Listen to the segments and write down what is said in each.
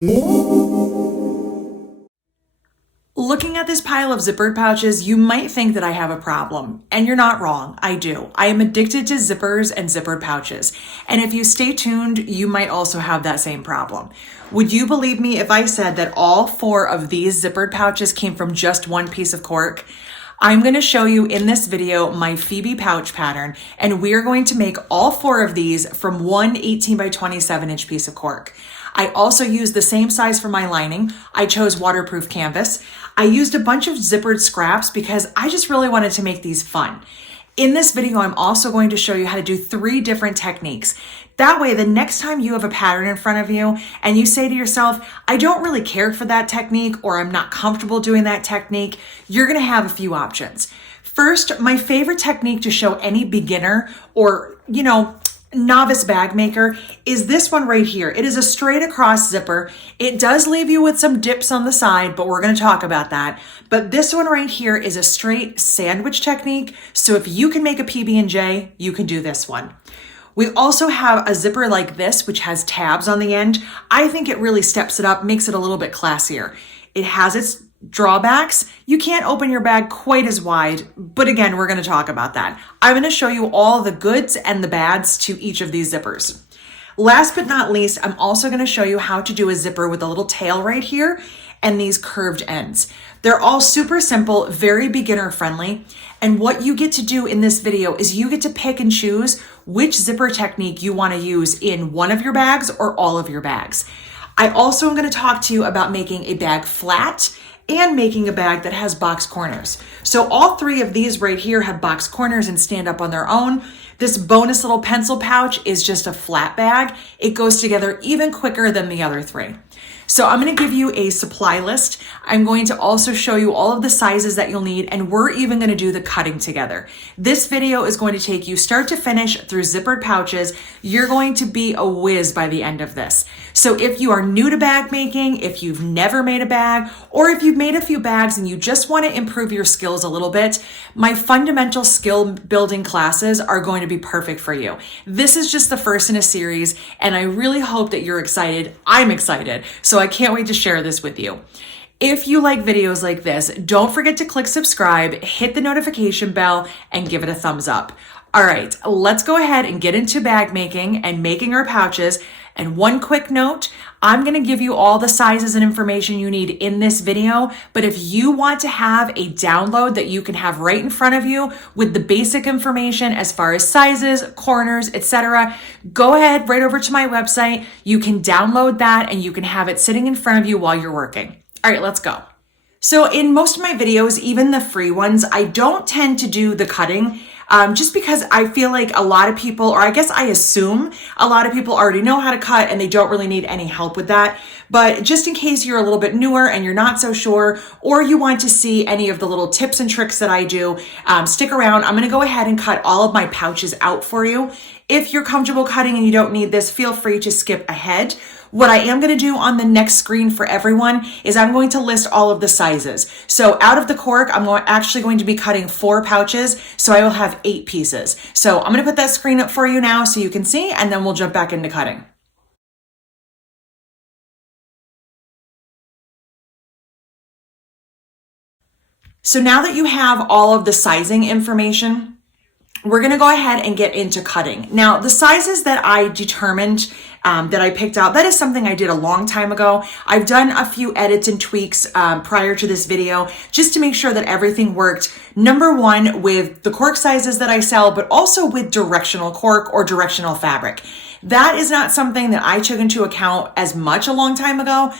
Looking at this pile of zippered pouches, you might think that I have a problem, and you're not wrong. I do. I am addicted to zippers and zippered pouches, and if you stay tuned, you might also have that same problem. Would you believe me if I said that all 4 of these zippered pouches came from just one piece of cork? I'm going to show you in this video my Phoebe pouch pattern, and we're going to make all 4 of these from one 18 by 27 inch piece of cork. I also used the same size for my lining. I chose waterproof canvas. I used a bunch of zippered scraps because I just really wanted to make these fun. In this video, I'm also going to show you how to do 3 different techniques. That way, the next time you have a pattern in front of you and you say to yourself, I don't really care for that technique, or I'm not comfortable doing that technique, you're gonna have a few options. First, my favorite technique to show any beginner or, novice bag maker is this one right here. It is a straight across zipper. It does leave you with some dips on the side, but we're going to talk about that. But this one right here is a straight sandwich technique. So if you can make a PB&J, you can do this one. We also have a zipper like this, which has tabs on the end. I think it really steps it up, makes it a little bit classier. It has its drawbacks. You can't open your bag quite as wide, but again, we're going to talk about that. I'm going to show you all the goods and the bads to each of these zippers. Last but not least, I'm also going to show you how to do a zipper with a little tail right here and these curved ends. They're all super simple, very beginner friendly. And what you get to do in this video is you get to pick and choose which zipper technique you want to use in one of your bags or all of your bags. I also am going to talk to you about making a bag flat and making a bag that has box corners. So all 3 of these right here have box corners and stand up on their own. This bonus little pencil pouch is just a flat bag. It goes together even quicker than the other 3. So I'm going to give you a supply list. I'm going to also show you all of the sizes that you'll need, and we're even going to do the cutting together. This video is going to take you start to finish through zippered pouches. You're going to be a whiz by the end of this. So if you are new to bag making, if you've never made a bag, or if you've made a few bags and you just want to improve your skills a little bit, my fundamental skill building classes are going to be perfect for you. This is just the first in a series, and I really hope that you're excited. I'm excited. So I can't wait to share this with you. If you like videos like this, don't forget to click subscribe, hit the notification bell, and give it a thumbs up. All right, let's go ahead and get into bag making and making our pouches. And one quick note, I'm going to give you all the sizes and information you need in this video, but if you want to have a download that you can have right in front of you with the basic information as far as sizes, corners, etc., go ahead right over to my website. You can download that and you can have it sitting in front of you while you're working. All right, let's go. So in most of my videos, even the free ones, I don't tend to do the cutting. Just because I feel like a lot of people, or I guess I assume a lot of people already know how to cut and they don't really need any help with that. But just in case you're a little bit newer and you're not so sure, or you want to see any of the little tips and tricks that I do, stick around. I'm going to go ahead and cut all of my pouches out for you. If you're comfortable cutting and you don't need this, feel free to skip ahead. What I am going to do on the next screen for everyone is I'm going to list all of the sizes. So out of the cork, I'm actually going to be cutting 4 pouches, so I will have 8 pieces. So I'm going to put that screen up for you now so you can see, and then we'll jump back into cutting. So now that you have all of the sizing information, we're going to go ahead and get into cutting. Now, the sizes that I determined, that I picked out, that is something I did a long time ago. I've done a few edits and tweaks prior to this video just to make sure that everything worked. Number one, with the cork sizes that I sell, but also with directional cork or directional fabric. That is not something that I took into account as much a long time ago.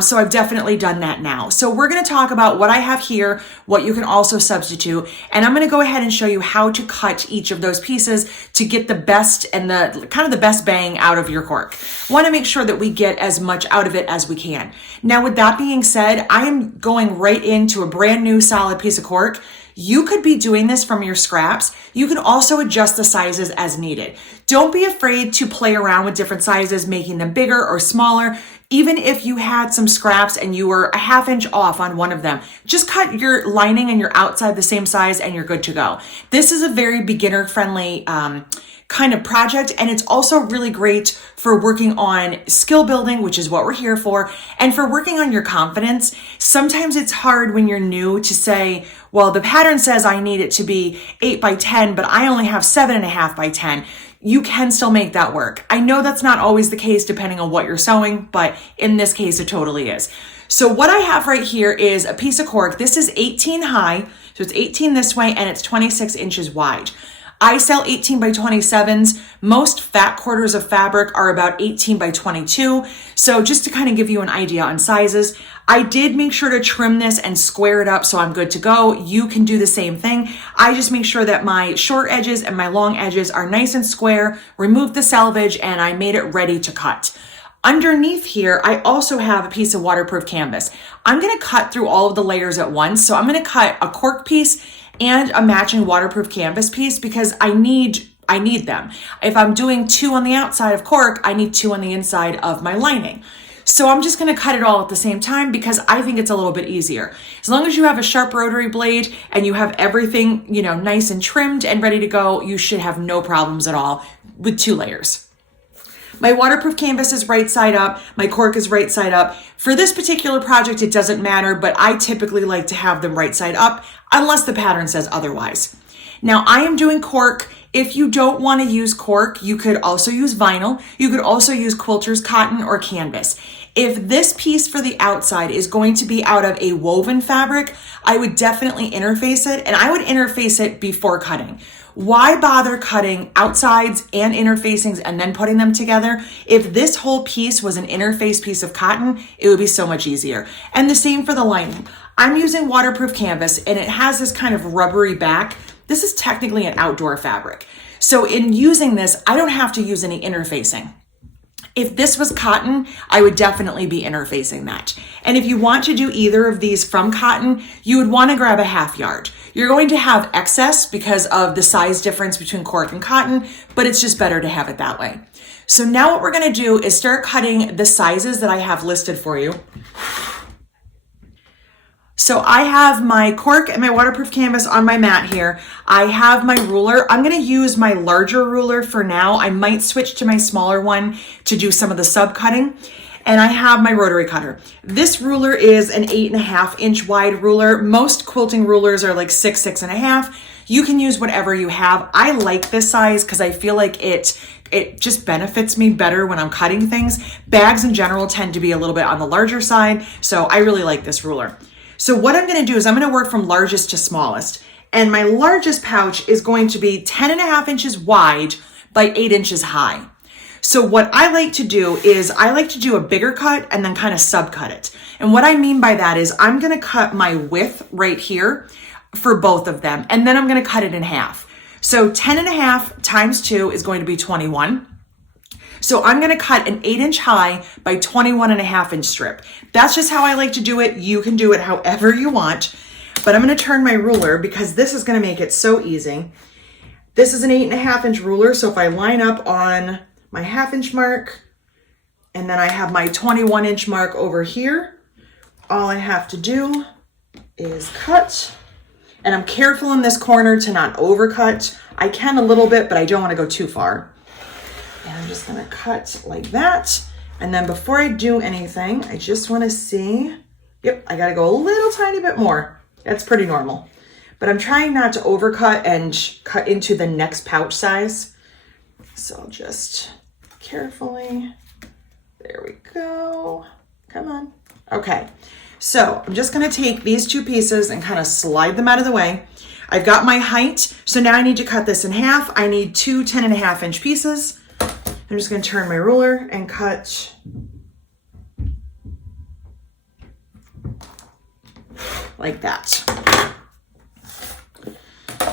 So I've definitely done that now. So we're going to talk about what I have here, what you can also substitute, and I'm going to go ahead and show you how to cut each of those pieces to get the best and the kind of the best bang out of your cork. Want to make sure that we get as much out of it as we can. Now, with that being said, I am going right into a brand new solid piece of cork. You could be doing this from your scraps. You can also adjust the sizes as needed. Don't be afraid to play around with different sizes, making them bigger or smaller. Even if you had some scraps and you were a ½ inch off on one of them, just cut your lining and your outside the same size and you're good to go. This is a very beginner friendly kind of project. And it's also really great for working on skill building, which is what we're here for, and for working on your confidence. Sometimes it's hard when you're new to say, well, the pattern says I need it to be 8 by 10, but I only have 7.5 by 10. You can still make that work. I know that's not always the case depending on what you're sewing, but in this case, it totally is. So what I have right here is a piece of cork. This is 18 high, so it's 18 this way, and it's 26 inches wide. I sell 18 by 27s. Most fat quarters of fabric are about 18 by 22. So just to kind of give you an idea on sizes, I did make sure to trim this and square it up so I'm good to go. You can do the same thing. I just make sure that my short edges and my long edges are nice and square, remove the selvage, and I made it ready to cut. Underneath here, I also have a piece of waterproof canvas. I'm gonna cut through all of the layers at once. So I'm gonna cut a cork piece and a matching waterproof canvas piece because I need them. If I'm doing 2 on the outside of cork, I need 2 on the inside of my lining. So I'm just gonna cut it all at the same time because I think it's a little bit easier. As long as you have a sharp rotary blade and you have everything, nice and trimmed and ready to go, you should have no problems at all with 2 layers. My waterproof canvas is right side up. My cork is right side up. For this particular project, it doesn't matter, but I typically like to have them right side up unless the pattern says otherwise. Now I am doing cork. If you don't want to use cork, you could also use vinyl. You could also use quilter's cotton or canvas. If this piece for the outside is going to be out of a woven fabric, I would definitely interface it, and I would interface it before cutting. Why bother cutting outsides and interfacings and then putting them together? If this whole piece was an interface piece of cotton, it would be so much easier. And the same for the lining. I'm using waterproof canvas and it has this kind of rubbery back. This is technically an outdoor fabric. So in using this, I don't have to use any interfacing. If this was cotton, I would definitely be interfacing that. And if you want to do either of these from cotton, you would want to grab a 1/2 yard. You're going to have excess because of the size difference between cork and cotton, but it's just better to have it that way. So now what we're going to do is start cutting the sizes that I have listed for you. So I have my cork and my waterproof canvas on my mat here. I have my ruler. I'm going to use my larger ruler for now. I might switch to my smaller one to do some of the sub cutting. And I have my rotary cutter. This ruler is an 8.5 inch wide ruler. Most quilting rulers are like 6.5. You can use whatever you have. I like this size because I feel like it just benefits me better when I'm cutting things. Bags in general tend to be a little bit on the larger side. So I really like this ruler. So what I'm going to do is I'm going to work from largest to smallest. And my largest pouch is going to be 10.5 inches wide by 8 inches high. So what I like to do is I like to do a bigger cut and then kind of subcut it. And what I mean by that is I'm going to cut my width right here for both of them. And then I'm going to cut it in half. So 10.5 times 2 is going to be 21. So I'm going to cut an 8 inch high by 21.5 inch strip. That's just how I like to do it. You can do it however you want, but I'm going to turn my ruler because this is going to make it so easy. This is an 8.5 inch ruler. So if I line up on my 1/2 inch mark and then I have my 21 inch mark over here, all I have to do is cut. And I'm careful in this corner to not overcut. I can a little bit, but I don't want to go too far. And I'm just gonna cut like that. And then before I do anything, I just wanna see, yep, I gotta go a little tiny bit more. That's pretty normal. But I'm trying not to overcut and cut into the next pouch size. So I'll just carefully, there we go. Come on. Okay, so I'm just gonna take these 2 pieces and kind of slide them out of the way. I've got my height, so now I need to cut this in half. I need 2 10.5 inch pieces. I'm just going to turn my ruler and cut like that.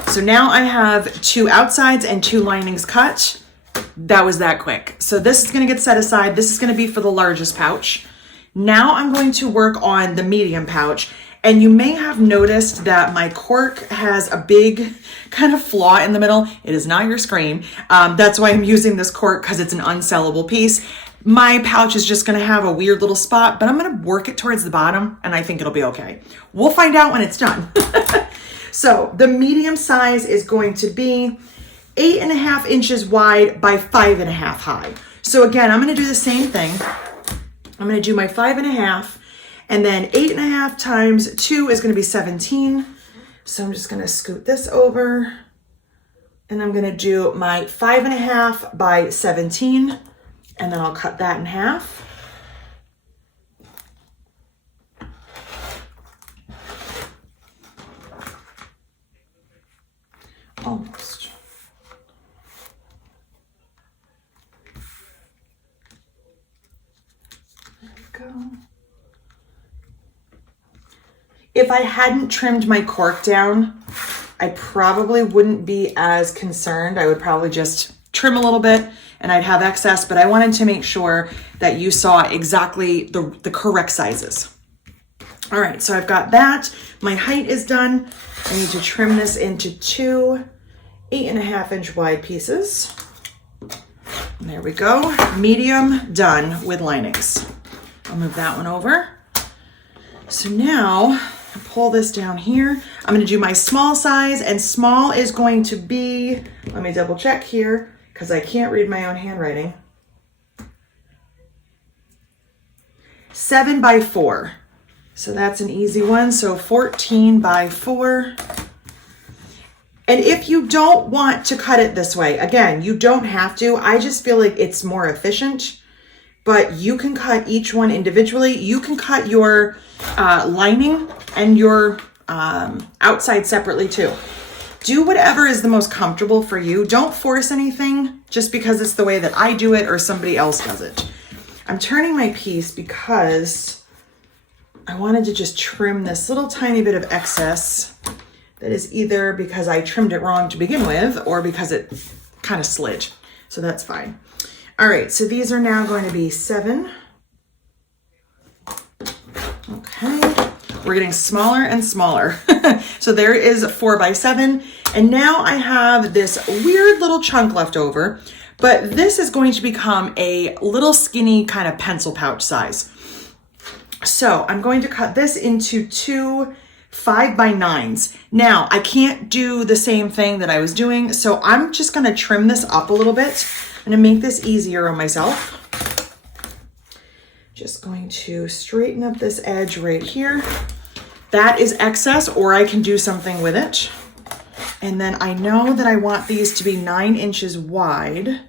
So now I have 2 outsides and 2 linings cut. That was that quick. So this is going to get set aside. This is going to be for the largest pouch. Now I'm going to work on the medium pouch. And you may have noticed that my cork has a big kind of flaw in the middle. It is not your screen. That's why I'm using this cork, because it's an unsellable piece. My pouch is just gonna have a weird little spot, but I'm gonna work it towards the bottom and I think it'll be okay. We'll find out when it's done. So the medium size is going to be 8.5 inches wide by 5.5 high. So again, I'm gonna do the same thing. I'm gonna do my 5.5, and then 8.5 times 2 is gonna be 17. So I'm just gonna scoot this over, and I'm gonna do my 5.5 by 17, and then I'll cut that in half. Almost. There we go. If I hadn't trimmed my cork down, I probably wouldn't be as concerned. I would probably just trim a little bit and I'd have excess, but I wanted to make sure that you saw exactly the correct sizes. All right, so I've got that. My height is done. I need to trim this into 2 8.5 inch wide pieces. And there we go. Medium done with linings. I'll move that one over. So now I pull this down here. I'm going to do my small size, and small is going to be, let me double check here because I can't read my own handwriting. 7 by 4. So that's an easy one. So 14 by 4. And if you don't want to cut it this way, again, you don't have to. I just feel like it's more efficient, but you can cut each one individually. You can cut your lining and your outside separately too. Do whatever is the most comfortable for you. Don't force anything just because it's the way that I do it or somebody else does it. I'm turning my piece because I wanted to just trim this little tiny bit of excess. That is either because I trimmed it wrong to begin with or because it kind of slid. So that's fine. All right, so these are now going to be 7. Okay, we're getting smaller and smaller. So there is 4 by 7. And now I have this weird little chunk left over, but this is going to become a little skinny kind of pencil pouch size. So I'm going to cut this into 2 5 by 9s. Now I can't do the same thing that I was doing, so I'm just gonna trim this up a little bit. I'm gonna make this easier on myself. Just going to straighten up this edge right here. That is excess, or I can do something with it. And then I know that I want these to be 9 inches wide.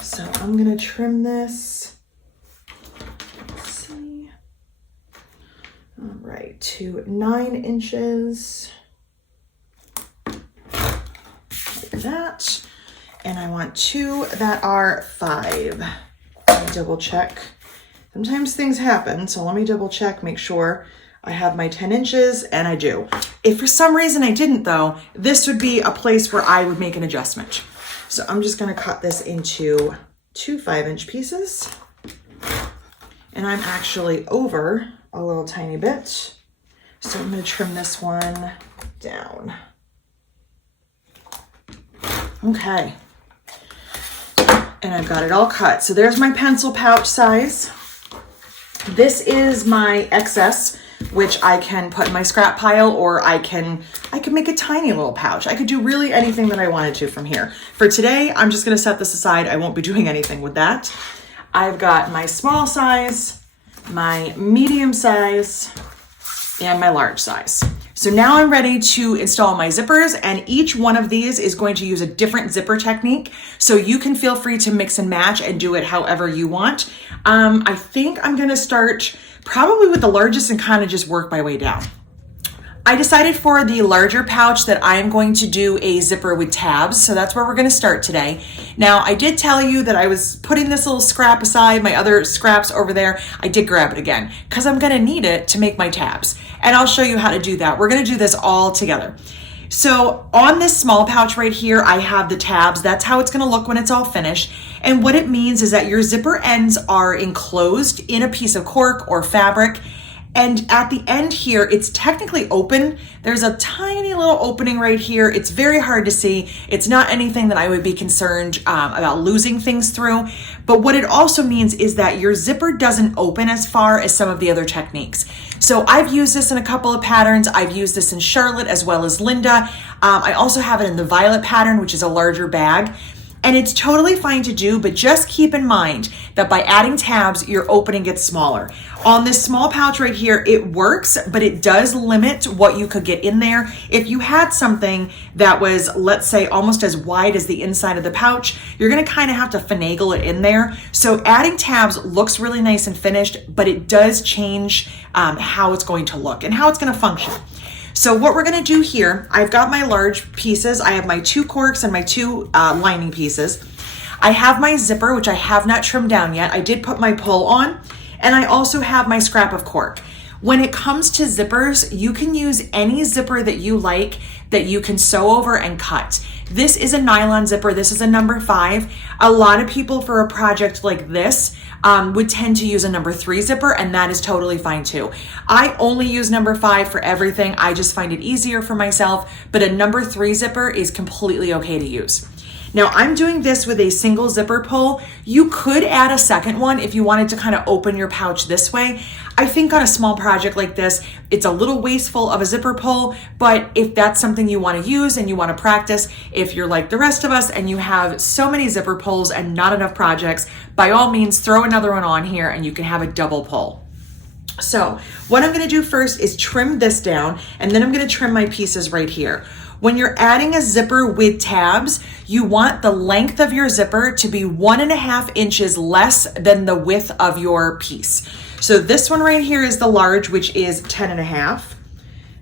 So I'm gonna trim this. All right, to 9 inches, like that. And I want 2 that are 5. Let me double check. Sometimes things happen, so let me double check, make sure I have my 10 inches, and I do. If for some reason I didn't though, this would be a place where I would make an adjustment. So I'm just gonna cut this into 2 5-inch pieces. And I'm actually over a little tiny bit. So I'm going to trim this one down. Okay. And I've got it all cut. So there's my pencil pouch size. This is my excess, which I can put in my scrap pile, or I can make a tiny little pouch. I could do really anything that I wanted to from here. For today, I'm just going to set this aside. I won't be doing anything with that. I've got my small size, my medium size, and my large size. So now I'm ready to install my zippers, and each one of these is going to use a different zipper technique. So you can feel free to mix and match and do it however you want. I think I'm gonna start probably with the largest and kind of just work my way down. I decided for the larger pouch that I'm going to do a zipper with tabs. So that's where we're gonna start today. Now, I did tell you that I was putting this little scrap aside, my other scraps over there. I did grab it again because I'm gonna need it to make my tabs. And I'll show you how to do that. We're gonna do this all together. So on this small pouch right here, I have the tabs. That's how it's gonna look when it's all finished. And what it means is that your zipper ends are enclosed in a piece of cork or fabric. And at the end here, it's technically open. There's a tiny little opening right here. It's very hard to see. It's not anything that I would be concerned about losing things through. But what it also means is that your zipper doesn't open as far as some of the other techniques. So I've used this in a couple of patterns. I've used this in Charlotte as well as Linda. I also have it in the Violet pattern, which is a larger bag. And it's totally fine to do, but just keep in mind that by adding tabs, your opening gets smaller. On this small pouch right here, it works, but it does limit what you could get in there. If you had something that was, let's say, almost as wide as the inside of the pouch, you're gonna kind of have to finagle it in there. So adding tabs looks really nice and finished, but it does change how it's going to look and how it's gonna function. So what we're gonna do here, I've got my large pieces. I have my 2 corks and my 2 lining pieces. I have my zipper, which I have not trimmed down yet. I did put my pull on, and I also have my scrap of cork. When it comes to zippers, you can use any zipper that you like that you can sew over and cut. This is a nylon zipper. This is a number 5. A lot of people for a project like this would tend to use a number 3 zipper, and that is totally fine too. I only use number 5 for everything. I just find it easier for myself, but a number 3 zipper is completely okay to use. Now I'm doing this with a single zipper pull. You could add a second one if you wanted to kind of open your pouch this way. I think on a small project like this, it's a little wasteful of a zipper pull, but if that's something you want to use and you want to practice, if you're like the rest of us and you have so many zipper pulls and not enough projects, by all means, throw another one on here and you can have a double pull. So what I'm going to do first is trim this down, and then I'm going to trim my pieces right here. When you're adding a zipper with tabs, you want the length of your zipper to be 1.5 inches less than the width of your piece. So this one right here is the large, which is 10.5.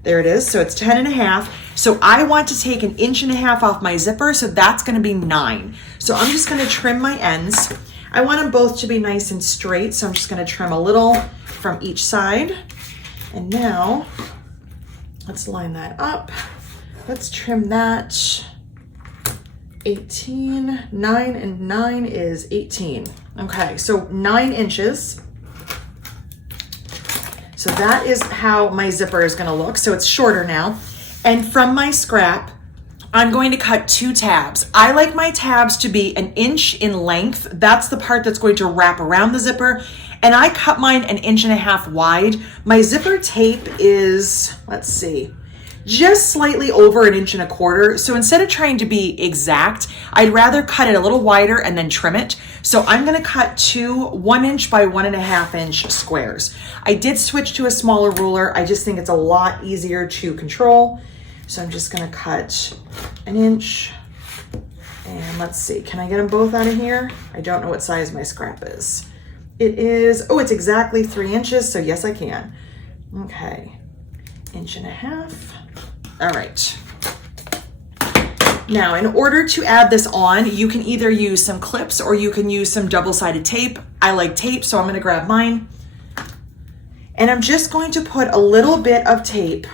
There it is. So it's 10.5. So I want to take 1.5 inches off my zipper. So that's going to be 9. So I'm just going to trim my ends. I want them both to be nice and straight. So I'm just going to trim a little from each side. And now let's line that up. Let's trim that. 18, 9 and 9 is 18. Okay, so 9 inches. So that is how my zipper is gonna look. So it's shorter now. And from my scrap, I'm going to cut 2 tabs. I like my tabs to be 1 inch in length. That's the part that's going to wrap around the zipper. And I cut mine 1.5 inches wide. My zipper tape is, let's see, just slightly over 1.25 inches. So instead of trying to be exact, I'd rather cut it a little wider and then trim it. So I'm gonna cut 2 1 inch by 1.5 inch squares. I did switch to a smaller ruler. I just think it's a lot easier to control. So I'm just gonna cut 1 inch. And let's see, can I get them both out of here? I don't know what size my scrap is. It is, oh, it's exactly 3 inches. So yes, I can. Okay, 1.5 inches. All right. Now, in order to add this on, you can either use some clips or you can use some double-sided tape. I like tape, so I'm gonna grab mine. And I'm just going to put a little bit of tape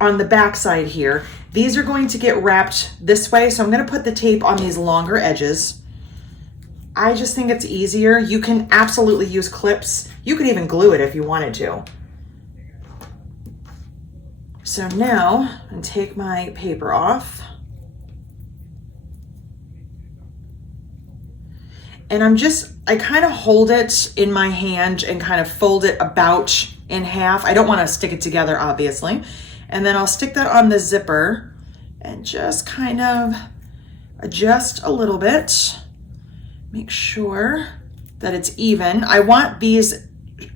on the back side here. These are going to get wrapped this way, so I'm gonna put the tape on these longer edges. I just think it's easier. You can absolutely use clips. You could even glue it if you wanted to. So now I'm gonna take my paper off. And I kind of hold it in my hand and kind of fold it about in half. I don't want to stick it together, obviously. And then I'll stick that on the zipper and just kind of adjust a little bit. Make sure that it's even. I want these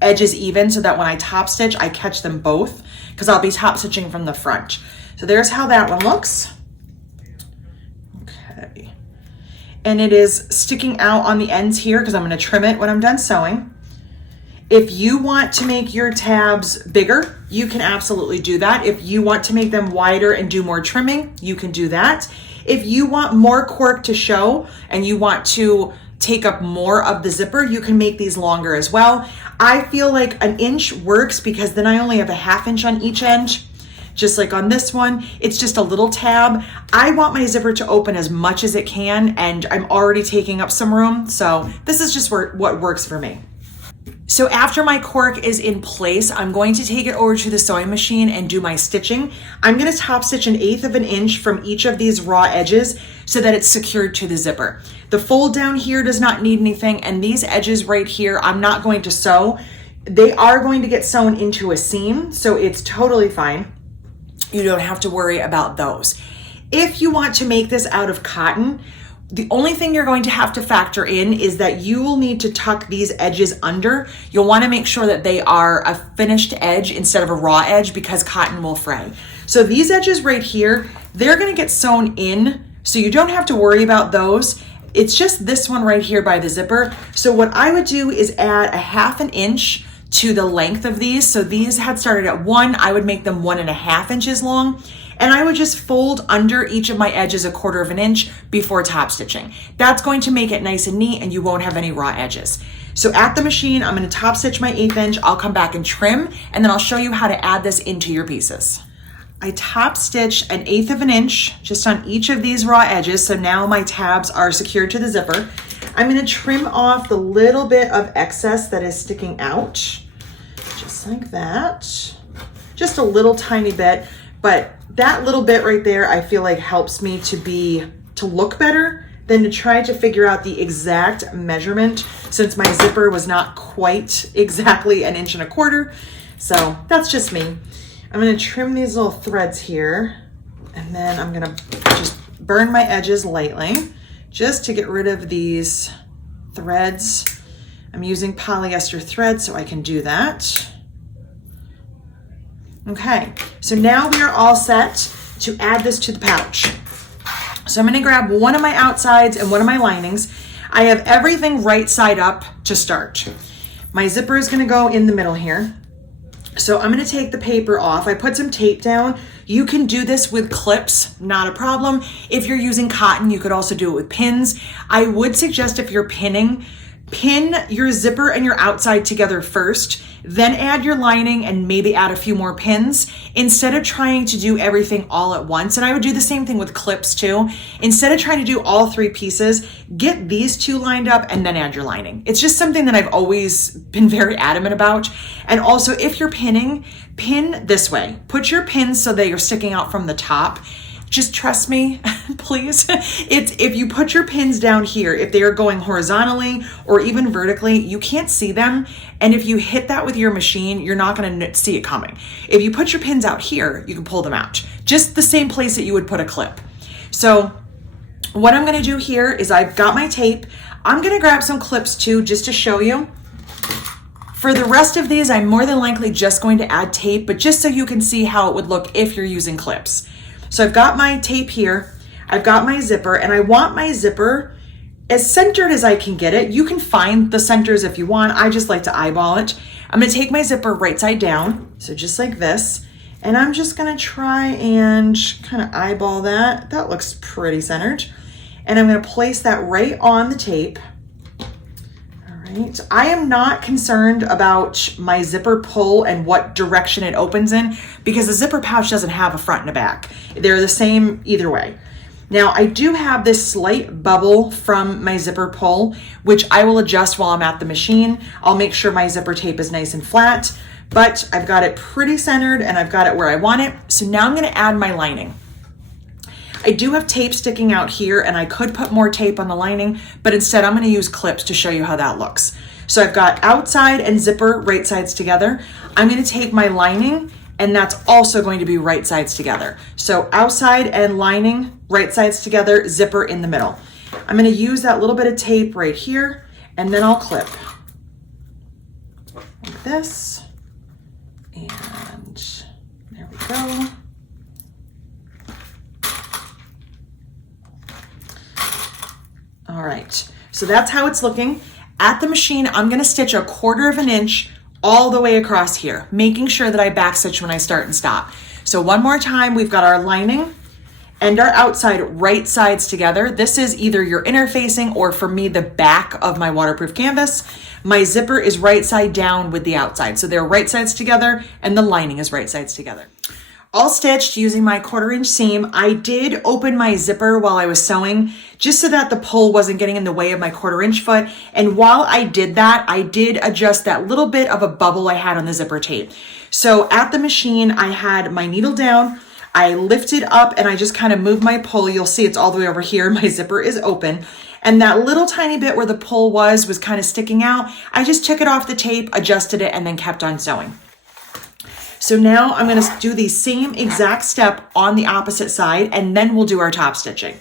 edges even so that when I top stitch, I catch them both, because I'll be top stitching from the front. So there's how that one looks. Okay. And it is sticking out on the ends here because I'm going to trim it when I'm done sewing. If you want to make your tabs bigger, you can absolutely do that. If you want to make them wider and do more trimming, you can do that. If you want more cork to show and you want to take up more of the zipper, you can make these longer as well. I feel like 1 inch works because then I only have 1/2 inch on each end. Just like on this one, it's just a little tab. I want my zipper to open as much as it can, and I'm already taking up some room. So this is just what works for me. So after my cork is in place, I'm going to take it over to the sewing machine and do my stitching. I'm going to top stitch 1/8 of an inch from each of these raw edges so that it's secured to the zipper. The fold down here does not need anything, and these edges right here, I'm not going to sew. They are going to get sewn into a seam, so it's totally fine. You don't have to worry about those. If you want to make this out of cotton, the only thing you're going to have to factor in is that you will need to tuck these edges under. You'll want to make sure that they are a finished edge instead of a raw edge because cotton will fray. So these edges right here, they're going to get sewn in, so you don't have to worry about those. It's just this one right here by the zipper. So what I would do is add 1/2 inch to the length of these. So these had started at 1, I would make them 1.5 inches long. And I would just fold under each of my edges 1/4 inch before top stitching. That's going to make it nice and neat and you won't have any raw edges. So at the machine, I'm going to top stitch my 1/8 inch. I'll come back and trim, and then I'll show you how to add this into your pieces. I top stitched 1/8 inch just on each of these raw edges. So now my tabs are secured to the zipper. I'm going to trim off the little bit of excess that is sticking out, just like that. Just a little tiny bit, but that little bit right there, I feel like helps me to look better than to try to figure out the exact measurement, since my zipper was not quite exactly 1.25 inches. So that's just me. I'm going to trim these little threads here, and then I'm going to just burn my edges lightly just to get rid of these threads. I'm using polyester thread, so I can do that. Okay, so now we are all set to add this to the pouch. So I'm going to grab one of my outsides and one of my linings. I have everything right side up to start. My zipper is going to go in the middle here. So I'm going to take the paper off. I put some tape down. You can do this with clips, not a problem. If you're using cotton, you could also do it with pins. I would suggest if you're pinning, pin your zipper and your outside together first, then add your lining and maybe add a few more pins instead of trying to do everything all at once. And I would do the same thing with clips too. Instead of trying to do all 3 pieces, get these 2 lined up and then add your lining. It's just something that I've always been very adamant about. And also, if you're pinning, pin this way. Put your pins so that you're sticking out from the top. Just trust me, please. If you put your pins down here, if they are going horizontally or even vertically, you can't see them. And if you hit that with your machine, you're not gonna see it coming. If you put your pins out here, you can pull them out. Just the same place that you would put a clip. So what I'm gonna do here is I've got my tape. I'm gonna grab some clips too, just to show you. For the rest of these, I'm more than likely just going to add tape, but just so you can see how it would look if you're using clips. So I've got my tape here, I've got my zipper, and I want my zipper as centered as I can get it. You can find the centers if you want. I just like to eyeball it. I'm gonna take my zipper right side down, so just like this, and I'm just gonna try and kind of eyeball that. That looks pretty centered. And I'm gonna place that right on the tape. Right. I am not concerned about my zipper pull and what direction it opens in because the zipper pouch doesn't have a front and a back. They're the same either way. Now I do have this slight bubble from my zipper pull, which I will adjust while I'm at the machine. I'll make sure my zipper tape is nice and flat, but I've got it pretty centered and I've got it where I want it. So now I'm going to add my lining. I do have tape sticking out here and I could put more tape on the lining, but instead I'm going to use clips to show you how that looks. So I've got outside and zipper right sides together. I'm going to take my lining and that's also going to be right sides together. So outside and lining, right sides together, zipper in the middle. I'm going to use that little bit of tape right here and then I'll clip like this. And there we go. All right, so that's how it's looking. At the machine, I'm gonna stitch 1/4 inch all the way across here, making sure that I backstitch when I start and stop. So one more time, we've got our lining and our outside right sides together. This is either your interfacing or for me, the back of my waterproof canvas. My zipper is right side down with the outside. So they're right sides together and the lining is right sides together. All stitched using my 1/4 inch seam. I did open my zipper while I was sewing just so that the pull wasn't getting in the way of my 1/4 inch foot. And while I did that, I did adjust that little bit of a bubble I had on the zipper tape. So at the machine, I had my needle down, I lifted up and I just kind of moved my pull. You'll see it's all the way over here. My zipper is open. And that little tiny bit where the pull was kind of sticking out. I just took it off the tape, adjusted it, and then kept on sewing. So now I'm going to do the same exact step on the opposite side, and then we'll do our top stitching.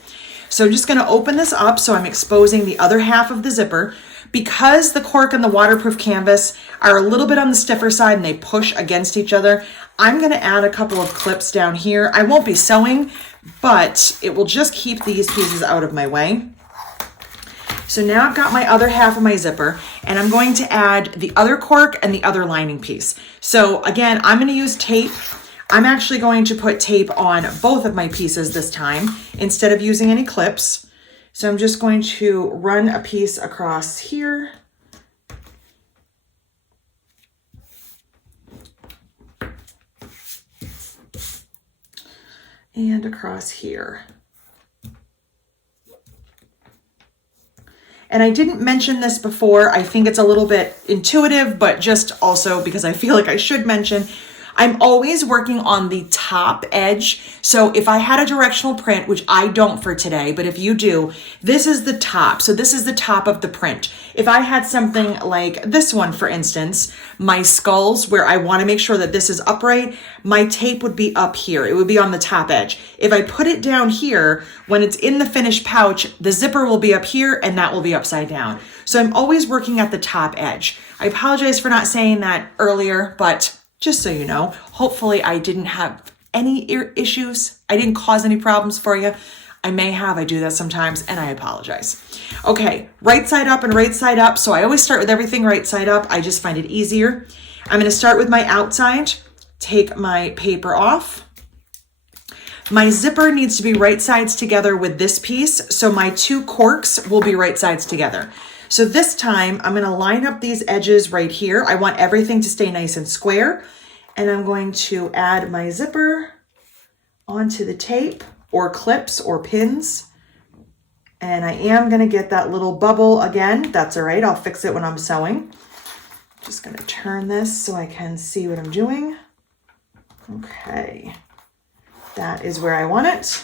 So I'm just going to open this up so I'm exposing the other half of the zipper. Because the cork and the waterproof canvas are a little bit on the stiffer side and they push against each other, I'm going to add a couple of clips down here. I won't be sewing, but it will just keep these pieces out of my way. So now I've got my other half of my zipper, and I'm going to add the other cork and the other lining piece. So again, I'm going to use tape. I'm actually going to put tape on both of my pieces this time instead of using any clips. So I'm just going to run a piece across here. And across here. And I didn't mention this before. I think it's a little bit intuitive, but just also because I feel like I should mention, I'm always working on the top edge. So if I had a directional print, which I don't for today, but if you do, this is the top. So this is the top of the print. If I had something like this one, for instance, my skulls, where I want to make sure that this is upright, my tape would be up here. It would be on the top edge. If I put it down here, when it's in the finished pouch, the zipper will be up here and that will be upside down. So I'm always working at the top edge. I apologize for not saying that earlier, but just so you know, hopefully I didn't have any issues. I didn't cause any problems for you. I may have, I do that sometimes, and I apologize. Okay, right side up and right side up. So I always start with everything right side up. I just find it easier. I'm gonna start with my outside, take my paper off. My zipper needs to be right sides together with this piece, so my two corks will be right sides together. So this time I'm gonna line up these edges right here. I want everything to stay nice and square. And I'm going to add my zipper onto the tape or clips or pins. And I am gonna get that little bubble again. That's all right, I'll fix it when I'm sewing. Just gonna turn this so I can see what I'm doing. Okay, that is where I want it.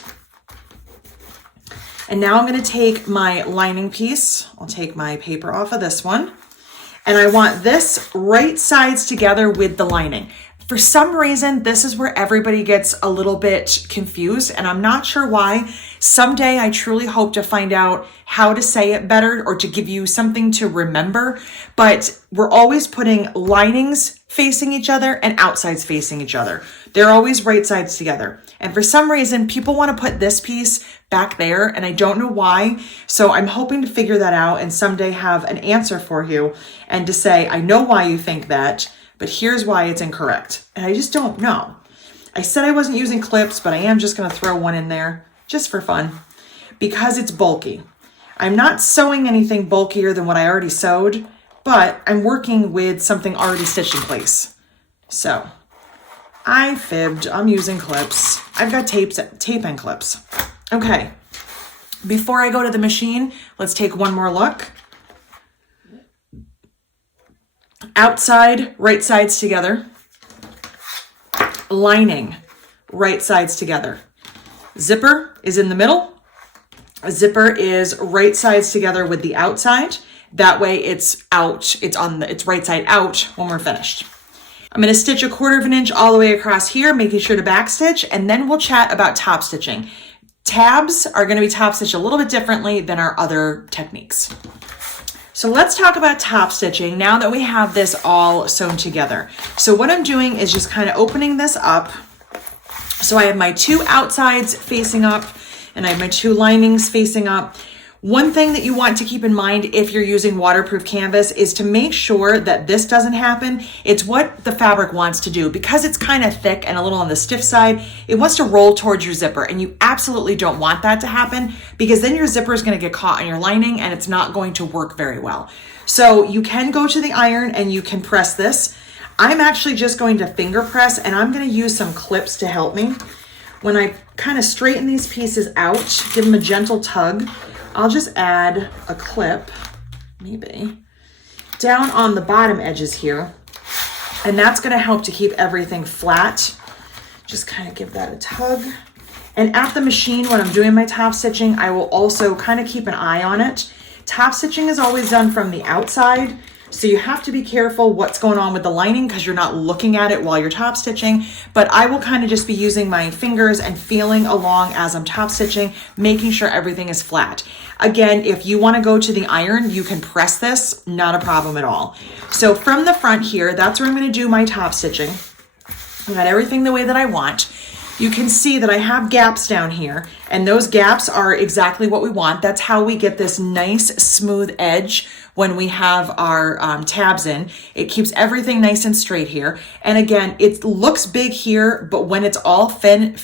And now I'm going to take my lining piece. I'll take my paper off of this one. And I want this right sides together with the lining. For some reason, this is where everybody gets a little bit confused, and I'm not sure why. Someday I truly hope to find out how to say it better or to give you something to remember. But we're always putting linings facing each other and outsides facing each other. They're always right sides together. And for some reason, people want to put this piece back there, and I don't know why. So I'm hoping to figure that out and someday have an answer for you and to say, I know why you think that, but here's why it's incorrect. And I just don't know. I said I wasn't using clips, but I am just going to throw one in there just for fun because it's bulky. I'm not sewing anything bulkier than what I already sewed, but I'm working with something already stitched in place. So I fibbed, I'm using clips. I've got tape and clips. Okay, before I go to the machine, let's take one more look. Outside, right sides together. Lining, right sides together. Zipper is in the middle. A zipper is right sides together with the outside. That way it's out, it's right side out when we're finished. I'm going to stitch 1/4 inch all the way across here, making sure to back stitch, and then we'll chat about top stitching. Tabs are going to be top stitched a little bit differently than our other techniques. So let's talk about top stitching now that we have this all sewn together. So what I'm doing is just kind of opening this up. So I have my two outsides facing up and I have my two linings facing up. One thing that you want to keep in mind if you're using waterproof canvas is to make sure that this doesn't happen. It's what the fabric wants to do. Because it's kind of thick and a little on the stiff side, it wants to roll towards your zipper, and you absolutely don't want that to happen because then your zipper is going to get caught on your lining and it's not going to work very well. So you can go to the iron and you can press this. I'm actually just going to finger press, and I'm going to use some clips to help me. When I kind of straighten these pieces out, give them a gentle tug, I'll just add a clip, maybe, down on the bottom edges here. And that's going to help to keep everything flat. Just kind of give that a tug. And at the machine, when I'm doing my top stitching, I will also kind of keep an eye on it. Top stitching is always done from the outside, so you have to be careful what's going on with the lining because you're not looking at it while you're top stitching. But I will kind of just be using my fingers and feeling along as I'm top stitching, making sure everything is flat. Again, if you want to go to the iron, you can press this, not a problem at all. So from the front here, that's where I'm going to do my top stitching. I got everything the way that I want. You can see that I have gaps down here, and those gaps are exactly what we want. That's how we get this nice smooth edge when we have our tabs in. It keeps everything nice and straight here. And again, it looks big here, but when it's all finished,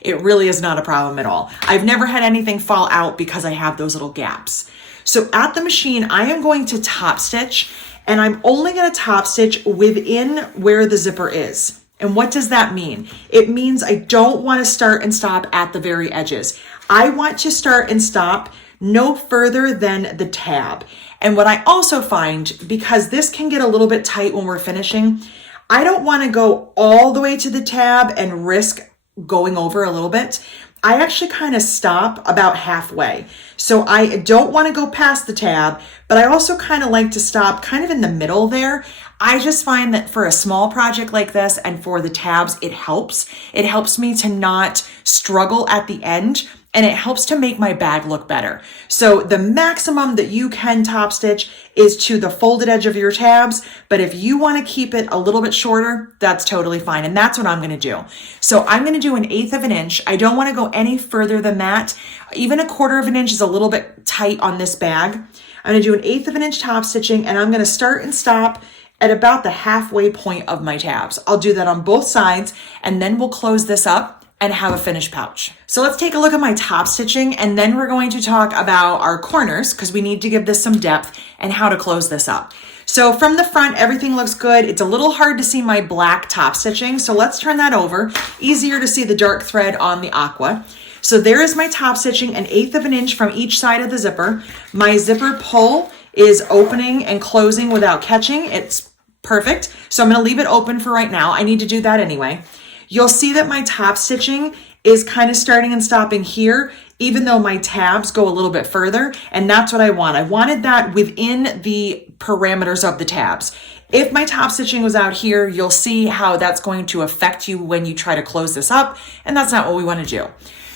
it really is not a problem at all. I've never had anything fall out because I have those little gaps. So at the machine, I am going to top stitch, and I'm only going to top stitch within where the zipper is. And what does that mean? It means I don't want to start and stop at the very edges. I want to start and stop no further than the tab. And what I also find, because this can get a little bit tight when we're finishing, I don't want to go all the way to the tab and risk going over a little bit. I actually kind of stop about halfway. So I don't want to go past the tab, but I also kind of like to stop kind of in the middle there. I just find that for a small project like this and for the tabs, it helps. It helps me to not struggle at the end, and it helps to make my bag look better. So the maximum that you can top stitch is to the folded edge of your tabs, but if you want to keep it a little bit shorter, that's totally fine, and that's what I'm going to do. So I'm going to do 1/8 of an inch. I don't want to go any further than that. Even 1/4 of an inch is a little bit tight on this bag. I'm going to do 1/8 of an inch top stitching, and I'm going to start and stop at about the halfway point of my tabs. I'll do that on both sides, and then we'll close this up and have a finished pouch. So let's take a look at my top stitching, and then we're going to talk about our corners because we need to give this some depth and how to close this up. So from the front, everything looks good. It's a little hard to see my black top stitching, so let's turn that over. Easier to see the dark thread on the aqua. So there is my top stitching, 1/8 of an inch from each side of the zipper. My zipper pull is opening and closing without catching. It's perfect. So I'm going to leave it open for right now. I need to do that anyway. You'll see that my top stitching is kind of starting and stopping here, even though my tabs go a little bit further. And that's what I want. I wanted that within the parameters of the tabs. If my top stitching was out here, you'll see how that's going to affect you when you try to close this up. And that's not what we want to do.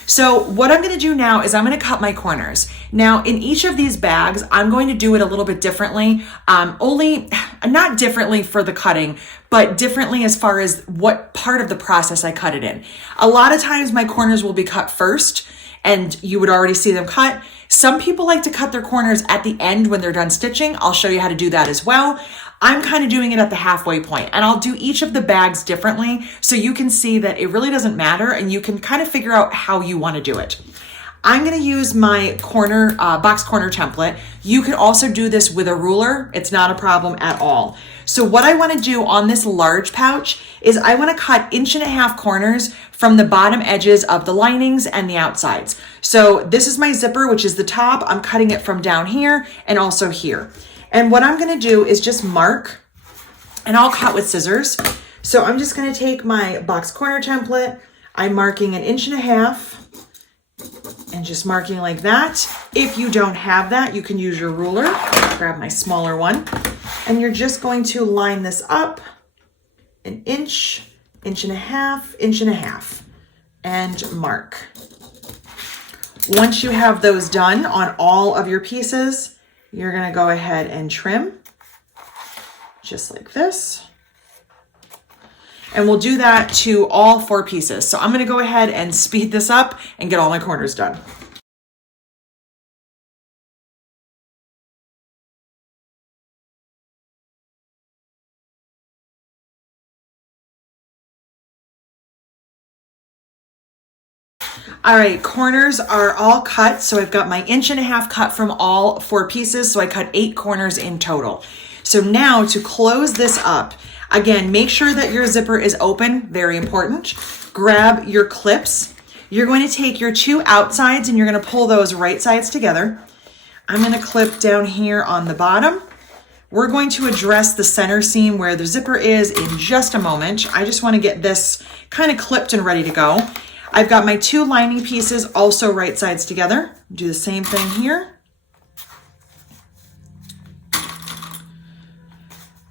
So what I'm going to do now is I'm going to cut my corners. Now in each of these bags, I'm going to do it a little bit differently, not differently for the cutting, but differently as far as what part of the process I cut it in. A lot of times my corners will be cut first and you would already see them cut. Some people like to cut their corners at the end when they're done stitching. I'll show you how to do that as well. I'm kind of doing it at the halfway point, and I'll do each of the bags differently so you can see that it really doesn't matter and you can kind of figure out how you want to do it. I'm going to use my box corner template. You can also do this with a ruler. It's not a problem at all. So what I want to do on this large pouch is I want to cut 1.5 inch corners from the bottom edges of the linings and the outsides. So this is my zipper, which is the top. I'm cutting it from down here and also here. And what I'm going to do is just mark, and I'll cut with scissors. So I'm just going to take my box corner template. I'm marking 1.5 inches and just marking like that. If you don't have that, you can use your ruler. Grab my smaller one, and you're just going to line this up 1 inch, 1.5 inches, and mark. Once you have those done on all of your pieces, you're going to go ahead and trim just like this. And we'll do that to all 4 pieces. So I'm going to go ahead and speed this up and get all my corners done. All right, corners are all cut. So I've got my 1.5 inch cut from all 4 pieces. So I cut 8 corners in total. So now to close this up, again, make sure that your zipper is open, very important. Grab your clips. You're going to take your two outsides and you're going to pull those right sides together. I'm going to clip down here on the bottom. We're going to address the center seam where the zipper is in just a moment. I just want to get this kind of clipped and ready to go. I've got my two lining pieces also right sides together. Do the same thing here.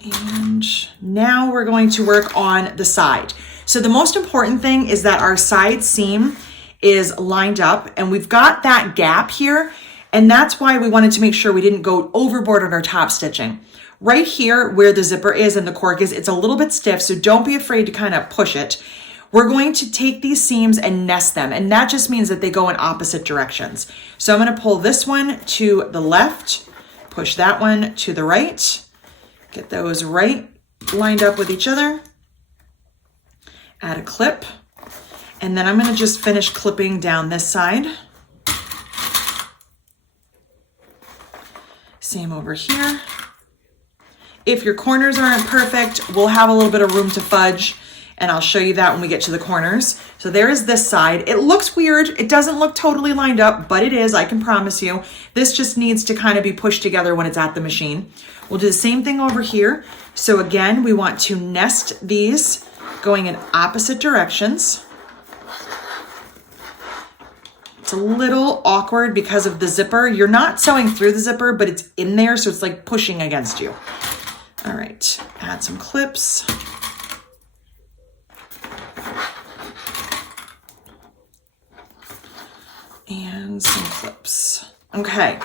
And now we're going to work on the side. So the most important thing is that our side seam is lined up and we've got that gap here. And that's why we wanted to make sure we didn't go overboard on our top stitching. Right here where the zipper is and the cork is, it's a little bit stiff, so don't be afraid to kind of push it. We're going to take these seams and nest them, and that just means that they go in opposite directions. So I'm going to pull this one to the left, push that one to the right. Get those right lined up with each other. Add a clip. And then I'm going to just finish clipping down this side. Same over here. If your corners aren't perfect, we'll have a little bit of room to fudge. And I'll show you that when we get to the corners. So there is this side. It looks weird. It doesn't look totally lined up, but it is, I can promise you. This just needs to kind of be pushed together when it's at the machine. We'll do the same thing over here. So again, we want to nest these going in opposite directions. It's a little awkward because of the zipper. You're not sewing through the zipper, but it's in there, so it's like pushing against you. All right, add some clips. And some clips. Okay,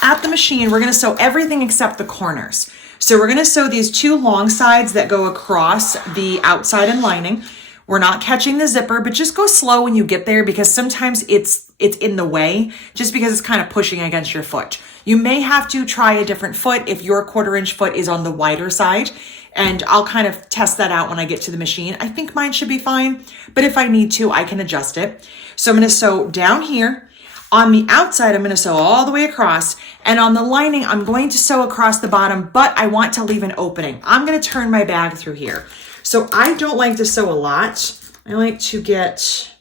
at the machine, we're gonna sew everything except the corners. So we're gonna sew these two long sides that go across the outside and lining. We're not catching the zipper, but just go slow when you get there because sometimes it's in the way just because it's kind of pushing against your foot. You may have to try a different foot if your 1/4 inch foot is on the wider side, and I'll kind of test that out when I get to the machine. I think mine should be fine, but if I need to, I can adjust it. So I'm gonna sew down here. On the outside, I'm going to sew all the way across, and on the lining, I'm going to sew across the bottom, but I want to leave an opening. I'm going to turn my bag through here. So I don't like to sew a lot. I like to get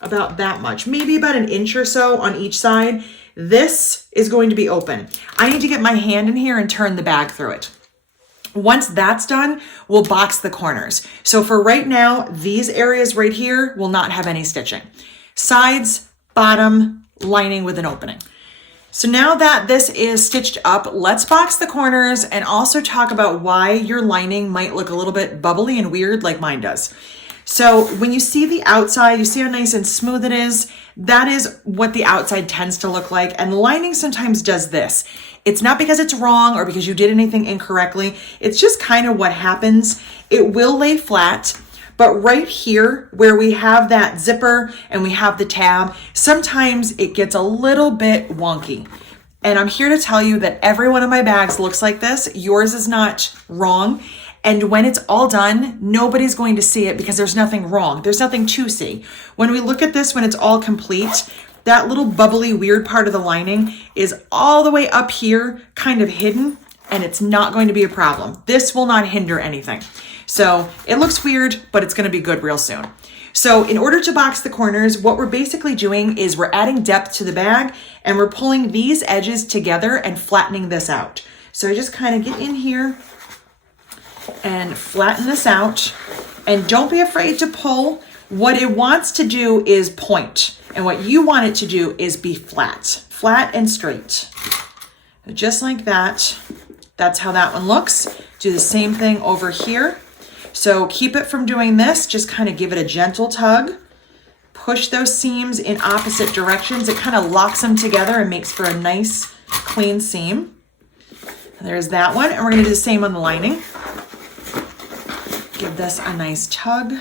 about that much, maybe about 1 inch or so on each side. This is going to be open. I need to get my hand in here and turn the bag through it. Once that's done, we'll box the corners. So for right now, these areas right here will not have any stitching. Sides, bottom, lining with an opening. So now that this is stitched up, let's box the corners and also talk about why your lining might look a little bit bubbly and weird like mine does. So when you see the outside, you see how nice and smooth it is. That is what the outside tends to look like. And the lining sometimes does this. It's not because it's wrong or because you did anything incorrectly. It's just kind of what happens. It will lay flat. But right here where we have that zipper and we have the tab, sometimes it gets a little bit wonky. And I'm here to tell you that every one of my bags looks like this. Yours is not wrong. And when it's all done, nobody's going to see it because there's nothing wrong. There's nothing to see. When we look at this, when it's all complete, that little bubbly weird part of the lining is all the way up here, kind of hidden, and it's not going to be a problem. This will not hinder anything. So it looks weird, but it's going to be good real soon. So in order to box the corners, what we're basically doing is we're adding depth to the bag and we're pulling these edges together and flattening this out. So I just kind of get in here and flatten this out, and don't be afraid to pull. What it wants to do is point, and what you want it to do is be flat and straight. Just like that. That's how that one looks. Do the same thing over here. So keep it from doing this, just kind of give it a gentle tug. Push those seams in opposite directions. It kind of locks them together and makes for a nice, clean seam. And there's that one, and we're gonna do the same on the lining. Give this a nice tug.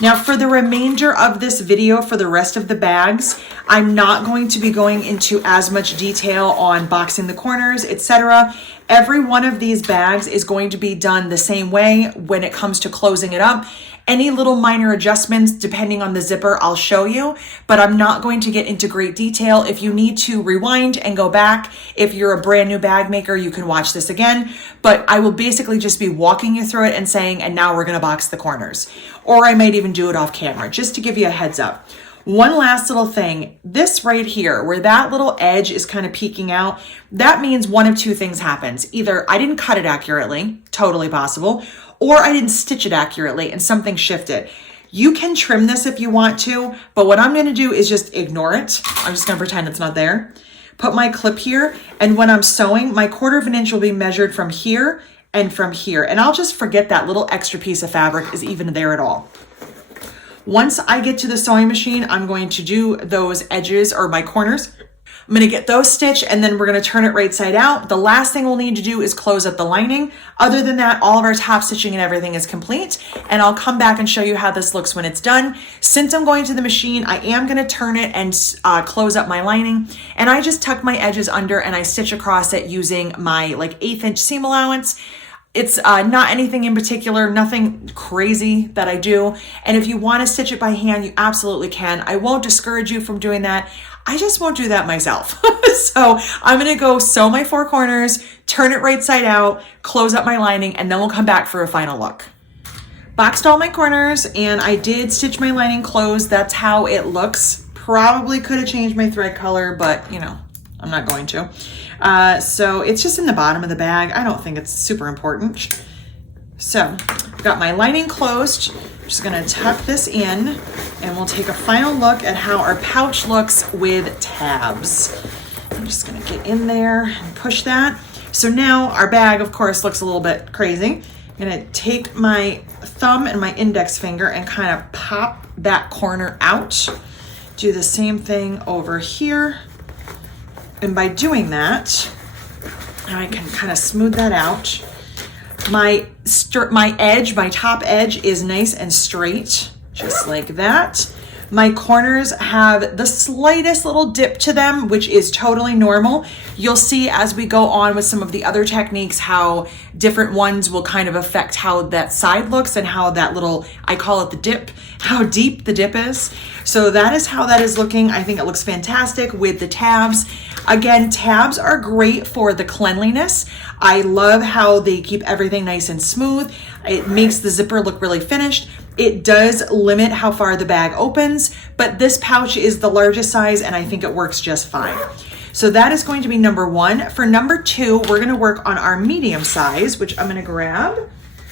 Now for the remainder of this video, for the rest of the bags, I'm not going to be going into as much detail on boxing the corners, etc. Every one of these bags is going to be done the same way when it comes to closing it up. Any little minor adjustments depending on the zipper I'll show you, but I'm not going to get into great detail. If you need to rewind and go back, if you're a brand new bag maker, you can watch this again, but I will basically just be walking you through it and saying, and now we're gonna box the corners. Or I might even do it off camera, just to give you a heads up. One last little thing, this right here, where that little edge is kind of peeking out, that means one of two things happens. Either I didn't cut it accurately, totally possible, or I didn't stitch it accurately and something shifted. You can trim this if you want to, but what I'm gonna do is just ignore it. I'm just gonna pretend it's not there. Put my clip here, and when I'm sewing, my 1/4 of an inch will be measured from here and from here, and I'll just forget that little extra piece of fabric is even there at all. Once I get to the sewing machine, I'm going to do those edges or my corners. I'm gonna get those stitched and then we're gonna turn it right side out. The last thing we'll need to do is close up the lining. Other than that, all of our top stitching and everything is complete. And I'll come back and show you how this looks when it's done. Since I'm going to the machine, I am gonna turn it and close up my lining. And I just tuck my edges under and I stitch across it using my 1/8 inch seam allowance. It's not anything in particular, nothing crazy that I do. And if you want to stitch it by hand, you absolutely can. I won't discourage you from doing that. I just won't do that myself. So I'm going to go sew my 4 corners, turn it right side out, close up my lining, and then we'll come back for a final look. Boxed all my corners and I did stitch my lining closed. That's how it looks. Probably could have changed my thread color, but you know, I'm not going to. So it's just in the bottom of the bag. I don't think it's super important. So I've got my lining closed. I'm just gonna tuck this in and we'll take a final look at how our pouch looks with tabs. I'm just gonna get in there and push that. So now our bag, of course, looks a little bit crazy. I'm gonna take my thumb and my index finger and kind of pop that corner out. Do the same thing over here. And by doing that, I can kind of smooth that out. My edge, my top edge is nice and straight, just like that. My corners have the slightest little dip to them, which is totally normal. You'll see as we go on with some of the other techniques how different ones will kind of affect how that side looks and how that little, I call it the dip, how deep the dip is. So that is how that is looking. I think it looks fantastic with the tabs. Again, tabs are great for the cleanliness. I love how they keep everything nice and smooth. It makes the zipper look really finished. It does limit how far the bag opens, but this pouch is the largest size and I think it works just fine. So that is going to be number 1. For number 2, we're gonna work on our medium size, which I'm gonna grab.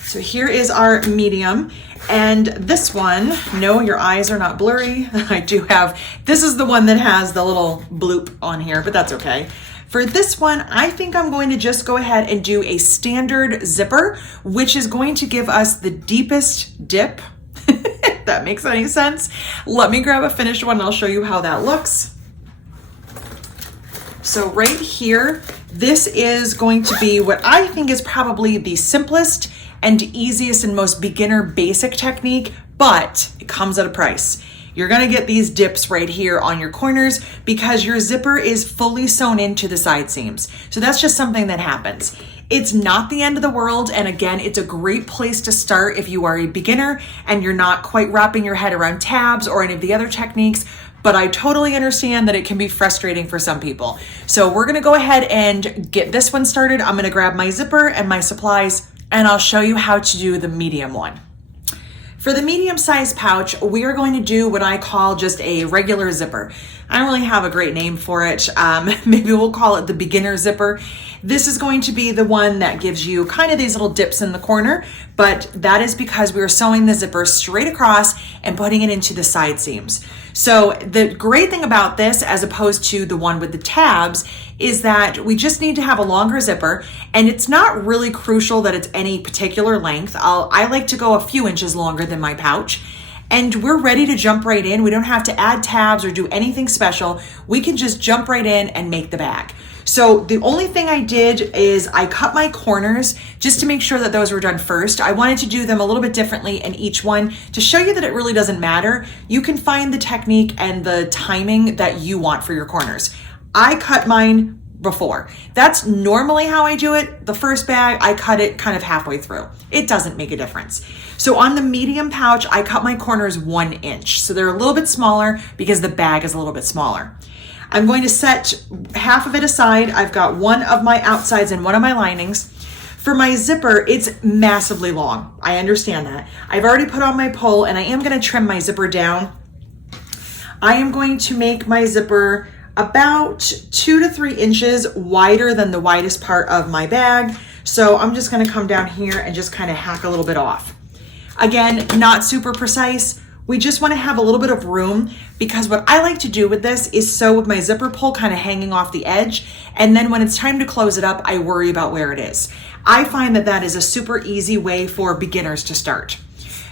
So here is our medium. And this one, no, your eyes are not blurry. I do have, this is the one that has the little bloop on here, but that's okay. For this one, I think I'm going to just go ahead and do a standard zipper, which is going to give us the deepest dip, if that makes any sense. Let me grab a finished one and I'll show you how that looks. So right here, this is going to be what I think is probably the simplest and easiest and most beginner basic technique, but it comes at a price. You're gonna get these dips right here on your corners because your zipper is fully sewn into the side seams. So that's just something that happens. It's not the end of the world, and again, it's a great place to start if you are a beginner and you're not quite wrapping your head around tabs or any of the other techniques, but I totally understand that it can be frustrating for some people. So we're gonna go ahead and get this one started. I'm gonna grab my zipper and my supplies, and I'll show you how to do the medium one. For the medium size pouch, we are going to do what I call just a regular zipper. I don't really have a great name for it. Maybe we'll call it the beginner zipper. This is going to be the one that gives you kind of these little dips in the corner, but that is because we are sewing the zipper straight across and putting it into the side seams. So the great thing about this, as opposed to the one with the tabs, is that we just need to have a longer zipper, and it's not really crucial that it's any particular length. I like to go a few inches longer than my pouch, and we're ready to jump right in. We don't have to add tabs or do anything special. We can just jump right in and make the bag. So the only thing I did is I cut my corners just to make sure that those were done first. I wanted to do them a little bit differently in each one to show you that it really doesn't matter. You can find the technique and the timing that you want for your corners. I cut mine before. That's normally how I do it. The first bag, I cut it kind of halfway through. It doesn't make a difference. So on the medium pouch, I cut my corners 1 inch. So they're a little bit smaller because the bag is a little bit smaller. I'm going to set half of it aside. I've got one of my outsides and one of my linings. For my zipper, it's massively long. I understand that. I've already put on my pull and I am going to trim my zipper down. I am going to make my zipper about 2 to 3 inches wider than the widest part of my bag. So I'm just going to come down here and just kind of hack a little bit off. Again, not super precise. We just want to have a little bit of room, because what I like to do with this is sew with my zipper pull kind of hanging off the edge. And then when it's time to close it up, I worry about where it is. I find that that is a super easy way for beginners to start.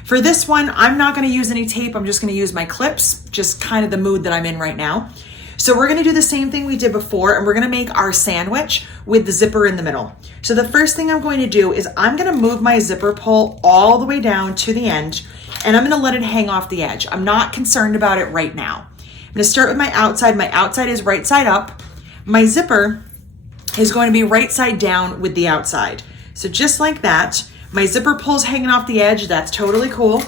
For this one, I'm not going to use any tape. I'm just going to use my clips, just kind of the mood that I'm in right now. So we're going to do the same thing we did before, and we're going to make our sandwich with the zipper in the middle. So the first thing I'm going to do is I'm going to move my zipper pull all the way down to the end, and I'm going to let it hang off the edge. I'm not concerned about it right now. I'm going to start with my outside. My outside is right side up. My zipper is going to be right side down with the outside. So just like that, my zipper pull's hanging off the edge. That's totally cool.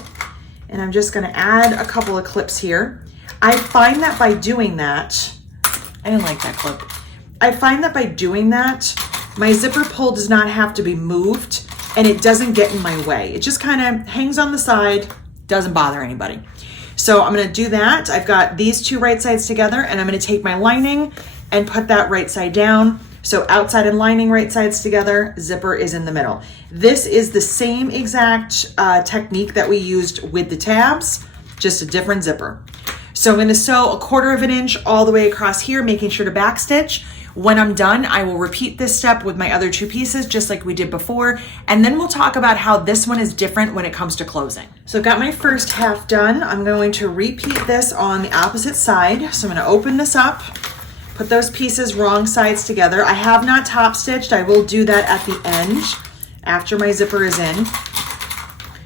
And I'm just going to add a couple of clips here. I find that by doing that, I didn't like that clip. I find that by doing that, my zipper pull does not have to be moved and it doesn't get in my way. It just kind of hangs on the side, doesn't bother anybody. So I'm going to do that. I've got these two right sides together, and I'm going to take my lining and put that right side down. So outside and lining right sides together, zipper is in the middle. This is the same exact technique that we used with the tabs, just a different zipper. So I'm going to sew 1/4 inch all the way across here, making sure to backstitch. When I'm done, I will repeat this step with my other 2 pieces, just like we did before. And then we'll talk about how this one is different when it comes to closing. So I've got my first half done. I'm going to repeat this on the opposite side. So I'm going to open this up, put those pieces wrong sides together. I have not top stitched. I will do that at the end after my zipper is in.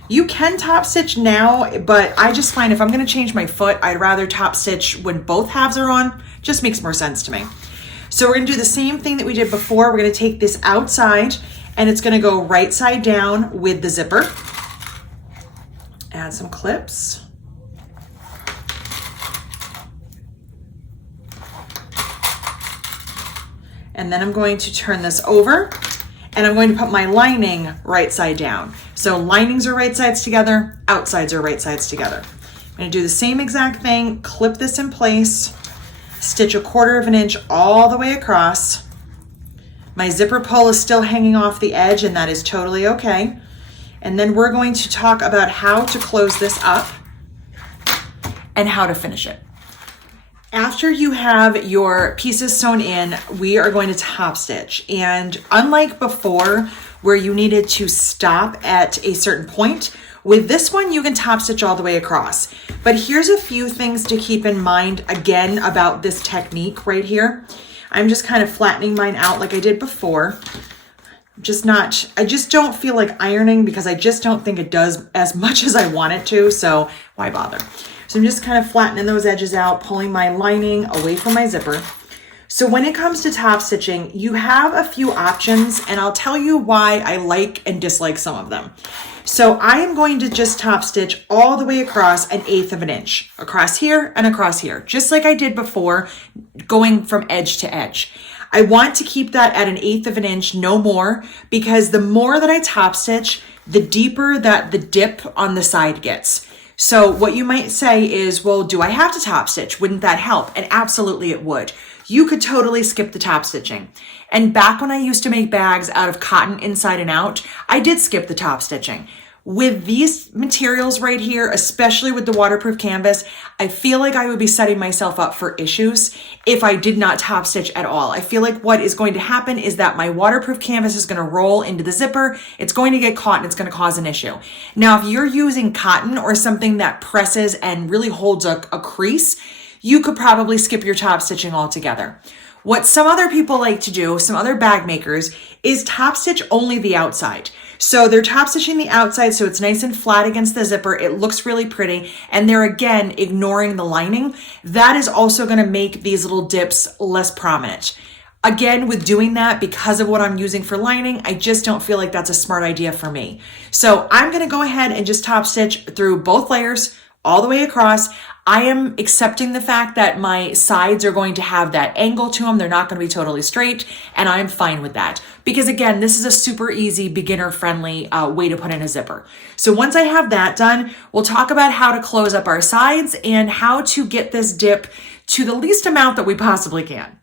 You can top stitch now, but I just find if I'm going to change my foot, I'd rather top stitch when both halves are on. Just makes more sense to me. So we're going to do the same thing that we did before. We're going to take this outside and it's going to go right side down with the zipper. Add some clips. And then I'm going to turn this over and I'm going to put my lining right side down. So linings are right sides together, outsides are right sides together. I'm going to do the same exact thing, clip this in place, stitch 1/4 inch all the way across. My zipper pull is still hanging off the edge, and that is totally okay. And then we're going to talk about how to close this up and how to finish it. After you have your pieces sewn in, we are going to top stitch. And unlike before, where you needed to stop at a certain point, with this one, you can top stitch all the way across. But here's a few things to keep in mind again about this technique right here. I'm just kind of flattening mine out like I did before. I just don't feel like ironing because I just don't think it does as much as I want it to, so why bother? So I'm just kind of flattening those edges out, pulling my lining away from my zipper. So when it comes to top stitching, you have a few options, and I'll tell you why I like and dislike some of them. So I am going to just top stitch all the way across 1/8 inch, across here and across here, just like I did before, going from edge to edge. I want to keep that at 1/8 inch, no more, because the more that I top stitch, the deeper that the dip on the side gets. So what you might say is, well, do I have to top stitch? Wouldn't that help? And absolutely it would. You could totally skip the top stitching. And back when I used to make bags out of cotton inside and out, I did skip the top stitching. With these materials right here, especially with the waterproof canvas, I feel like I would be setting myself up for issues if I did not top stitch at all. I feel like what is going to happen is that my waterproof canvas is going to roll into the zipper, it's going to get caught, and it's going to cause an issue. Now, if you're using cotton or something that presses and really holds a crease, you could probably skip your top stitching altogether. What some other people like to do, some other bag makers, is top stitch only the outside. So they're top stitching the outside so it's nice and flat against the zipper. It looks really pretty. And they're again ignoring the lining. That is also going to make these little dips less prominent. Again, with doing that, because of what I'm using for lining, I just don't feel like that's a smart idea for me. So I'm gonna go ahead and just top stitch through both layers all the way across. I am accepting the fact that my sides are going to have that angle to them. They're not gonna be totally straight, and I'm fine with that. Because again, this is a super easy, beginner-friendly way to put in a zipper. So once I have that done, we'll talk about how to close up our sides and how to get this dip to the least amount that we possibly can.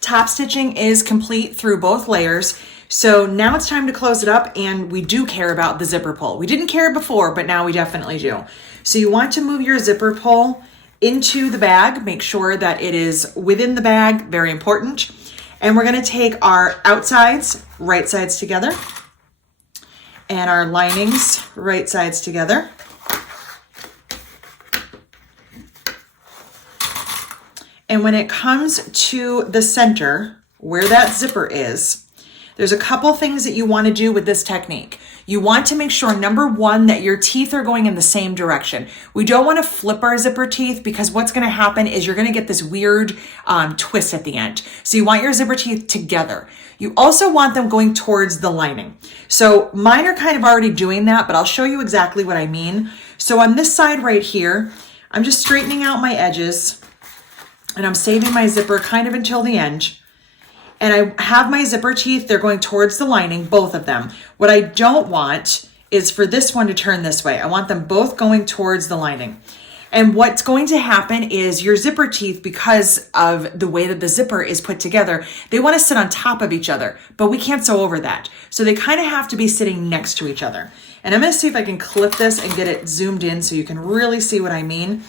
Top stitching is complete through both layers. So now it's time to close it up, and we do care about the zipper pull. We didn't care before, but now we definitely do. So you want to move your zipper pull into the bag. Make sure that it is within the bag, very important. And we're gonna take our outsides, right sides together, and our linings, right sides together. And when it comes to the center, where that zipper is, there's a couple things that you want to do with this technique. You want to make sure, number one, that your teeth are going in the same direction. We don't want to flip our zipper teeth, because what's going to happen is you're going to get this weird twist at the end. So you want your zipper teeth together. You also want them going towards the lining. So mine are kind of already doing that, but I'll show you exactly what I mean. So on this side right here, I'm just straightening out my edges, and I'm saving my zipper kind of until the end. And I have my zipper teeth, they're going towards the lining, both of them. What I don't want is for this one to turn this way. I want them both going towards the lining. And what's going to happen is your zipper teeth, because of the way that the zipper is put together, they want to sit on top of each other, but we can't sew over that. So they kind of have to be sitting next to each other. And I'm going to see if I can clip this and get it zoomed in so you can really see what I mean.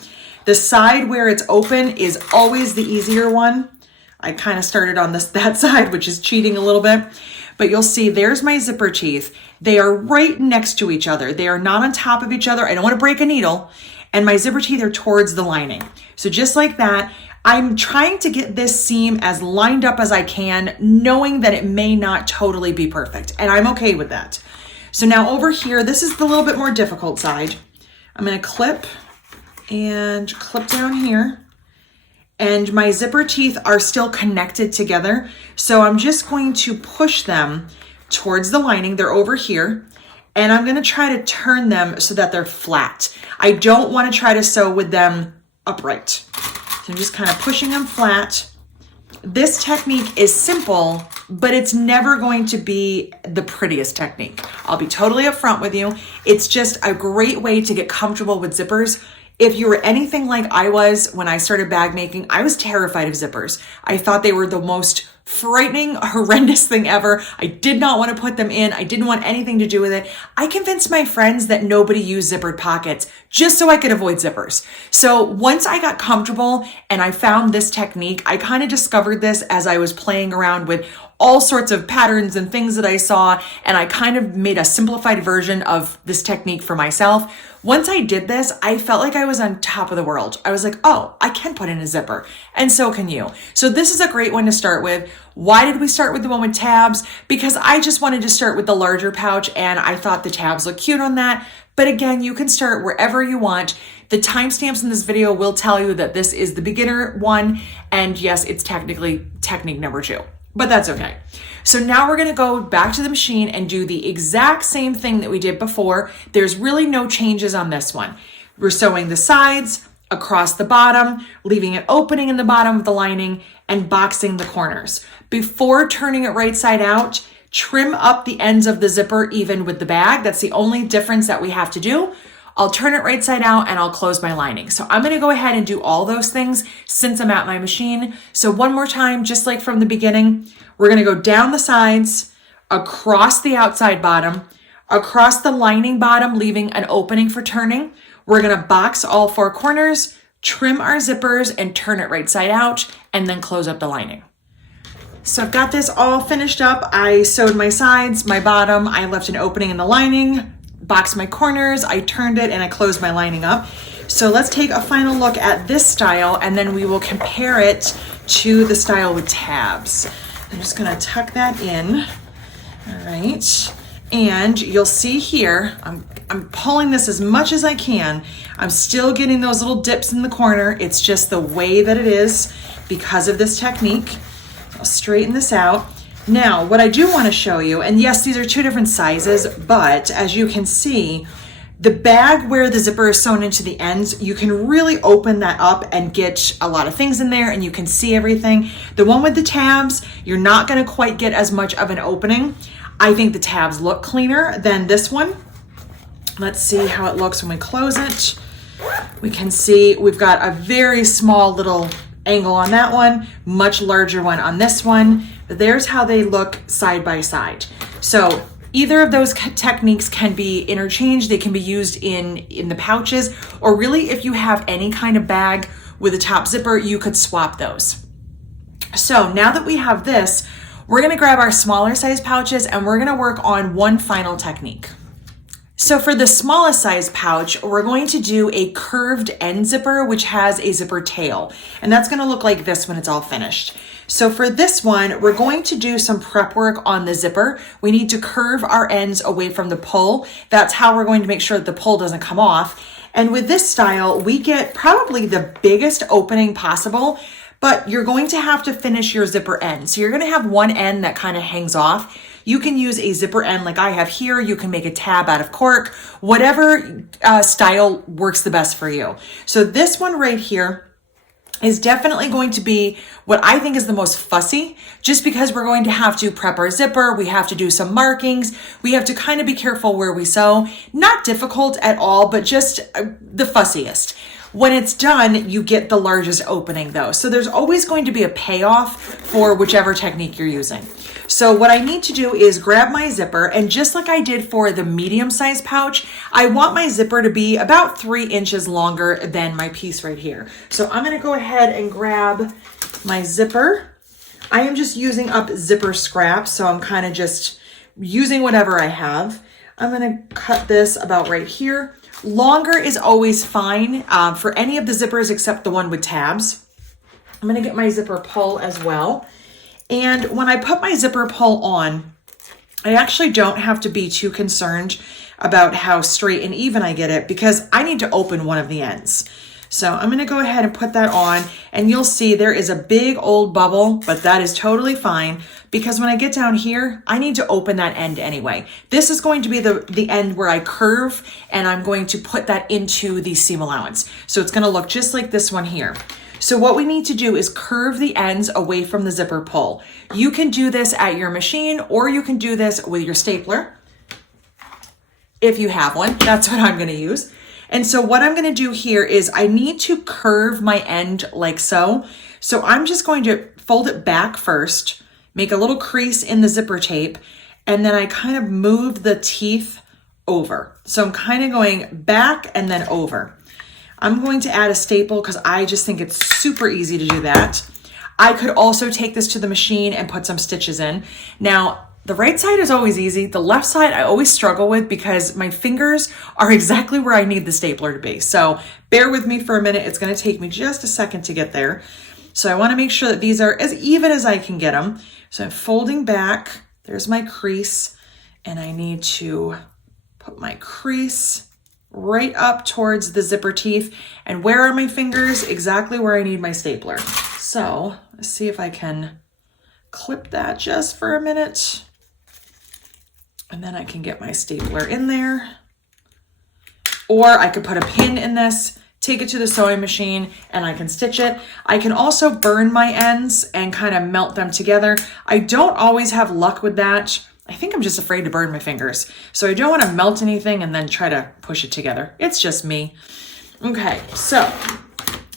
The side where it's open is always the easier one. I kind of started on that side, which is cheating a little bit, but you'll see there's my zipper teeth. They are right next to each other. They are not on top of each other. I don't want to break a needle, and my zipper teeth are towards the lining. So just like that, I'm trying to get this seam as lined up as I can, knowing that it may not totally be perfect, and I'm okay with that. So now over here, this is the little bit more difficult side. I'm going to clip and clip down here, and my zipper teeth are still connected together. So I'm just going to push them towards the lining. They're over here, and I'm going to try to turn them so that they're flat. I don't want to try to sew with them upright. So I'm just kind of pushing them flat. This technique is simple, but it's never going to be the prettiest technique. I'll be totally upfront with you. It's just a great way to get comfortable with zippers. If you were anything like I was when I started bag making, I was terrified of zippers. I thought they were the most frightening, horrendous thing ever. I did not want to put them in. I didn't want anything to do with it. I convinced my friends that nobody used zippered pockets just so I could avoid zippers. So once I got comfortable and I found this technique, I kind of discovered this as I was playing around with all sorts of patterns and things that I saw, and I kind of made a simplified version of this technique for myself. Once I did this, I felt like I was on top of the world. I was like, oh, I can put in a zipper, and so can you. So this is a great one to start with. Why did we start with the one with tabs? Because I just wanted to start with the larger pouch, and I thought the tabs look cute on that. But again, you can start wherever you want. The timestamps in this video will tell you that this is the beginner one, and yes, it's technically technique number 2. But that's okay. So now we're gonna go back to the machine and do the exact same thing that we did before. There's really no changes on this one. We're sewing the sides across the bottom, leaving an opening in the bottom of the lining, and boxing the corners. Before turning it right side out, trim up the ends of the zipper even with the bag. That's the only difference that we have to do. I'll turn it right side out and I'll close my lining. So I'm gonna go ahead and do all those things since I'm at my machine. So one more time, just like from the beginning, we're gonna go down the sides, across the outside bottom, across the lining bottom, leaving an opening for turning. We're gonna box all 4 corners, trim our zippers, and turn it right side out, and then close up the lining. So I've got this all finished up. I sewed my sides, my bottom, I left an opening in the lining, boxed my corners, I turned it, and I closed my lining up. So let's take a final look at this style, and then we will compare it to the style with tabs. I'm just gonna tuck that in, all right. And you'll see here, I'm pulling this as much as I can. I'm still getting those little dips in the corner. It's just the way that it is because of this technique. I'll straighten this out. Now, what I do want to show you, and yes, these are two different sizes, but as you can see, the bag where the zipper is sewn into the ends, you can really open that up and get a lot of things in there and you can see everything. The one with the tabs, you're not going to quite get as much of an opening. I think the tabs look cleaner than this one. Let's see how it looks when we close it. We can see we've got a very small little angle on that one, much larger one on this one. There's how they look side by side. So either of those techniques can be interchanged. They can be used in the pouches, or really if you have any kind of bag with a top zipper, you could swap those. So now that we have this, we're gonna grab our smaller size pouches and we're gonna work on one final technique. So for the smallest size pouch, we're going to do a curved end zipper, which has a zipper tail. And that's gonna look like this when it's all finished. So for this one, we're going to do some prep work on the zipper. We need to curve our ends away from the pull. That's how we're going to make sure that the pull doesn't come off. And with this style, we get probably the biggest opening possible, but you're going to have to finish your zipper end. So you're gonna have one end that kind of hangs off. You can use a zipper end like I have here. You can make a tab out of cork, whatever style works the best for you. So this one right here is definitely going to be what I think is the most fussy, just because we're going to have to prep our zipper. We have to do some markings. We have to kind of be careful where we sew. Not difficult at all, but just the fussiest. When it's done, you get the largest opening though. So there's always going to be a payoff for whichever technique you're using. So what I need to do is grab my zipper, and just like I did for the medium size pouch, I want my zipper to be about 3 inches longer than my piece right here. So I'm gonna go ahead and grab my zipper. I am just using up zipper scraps, so I'm kind of just using whatever I have. I'm gonna cut this about right here. Longer is always fine for any of the zippers except the one with tabs. I'm gonna get my zipper pull as well. And when I put my zipper pull on, I actually don't have to be too concerned about how straight and even I get it, because I need to open one of the ends. So I'm gonna go ahead and put that on, and you'll see there is a big old bubble, but that is totally fine, because when I get down here, I need to open that end anyway. This is going to be the end where I curve, and I'm going to put that into the seam allowance. So it's gonna look just like this one here. So what we need to do is curve the ends away from the zipper pull. You can do this at your machine, or you can do this with your stapler. If you have one, that's what I'm gonna use. And so what I'm gonna do here is I need to curve my end like so. So I'm just going to fold it back first, make a little crease in the zipper tape, and then I kind of move the teeth over. So I'm kind of going back and then over. I'm going to add a staple because I just think it's super easy to do that. I could also take this to the machine and put some stitches in. Now, the right side is always easy. The left side I always struggle with because my fingers are exactly where I need the stapler to be. So bear with me for a minute. It's going to take me just a second to get there. So I want to make sure that these are as even as I can get them. So I'm folding back. There's my crease, and I need to put my crease right up towards the zipper teeth. And where are my fingers? Exactly where I need my stapler. So let's see if I can clip that just for a minute. And then I can get my stapler in there. Or I could put a pin in this, take it to the sewing machine, and I can stitch it. I can also burn my ends and kind of melt them together. I don't always have luck with that. I think I'm just afraid to burn my fingers. So I don't want to melt anything and then try to push it together. It's just me. Okay, so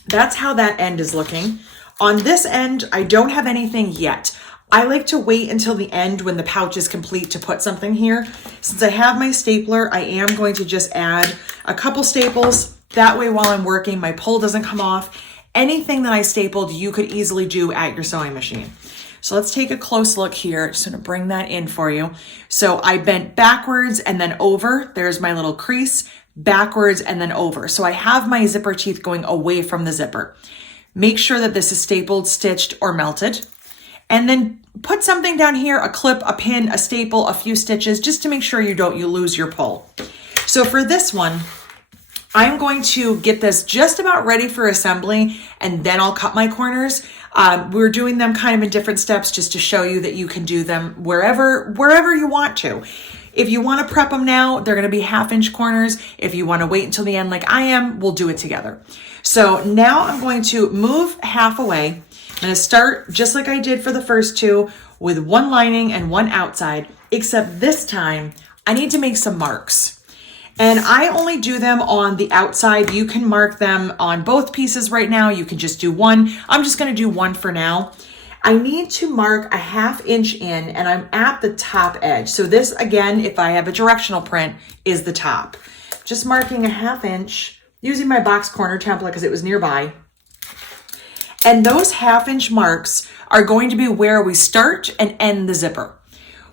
that's how that end is looking. On this end, I don't have anything yet. I like to wait until the end when the pouch is complete to put something here. Since I have my stapler, I am going to just add a couple staples. That way while I'm working, my pull doesn't come off. Anything that I stapled, you could easily do at your sewing machine. So let's take a close look here. Just gonna bring that in for you. So I bent backwards and then over. There's my little crease, backwards and then over. So I have my zipper teeth going away from the zipper. Make sure that this is stapled, stitched, or melted. And then put something down here, a clip, a pin, a staple, a few stitches, just to make sure you lose your pull. So for this one, I'm going to get this just about ready for assembly, and then I'll cut my corners. We're doing them kind of in different steps just to show you that you can do them wherever you want to. If you want to prep them now, they're going to be 1/2-inch corners. If you want to wait until the end like I am, we'll do it together. So now I'm going to move half away. I'm going to start just like I did for the first two with one lining and one outside, except this time I need to make some marks. And I only do them on the outside. You can mark them on both pieces right now. You can just do one. I'm just going to do one for now. I need to mark a 1/2 inch in, and I'm at the top edge. So this, again, if I have a directional print, is the top. Just marking a 1/2 inch, using my box corner template because it was nearby. And those 1/2 inch marks are going to be where we start and end the zipper.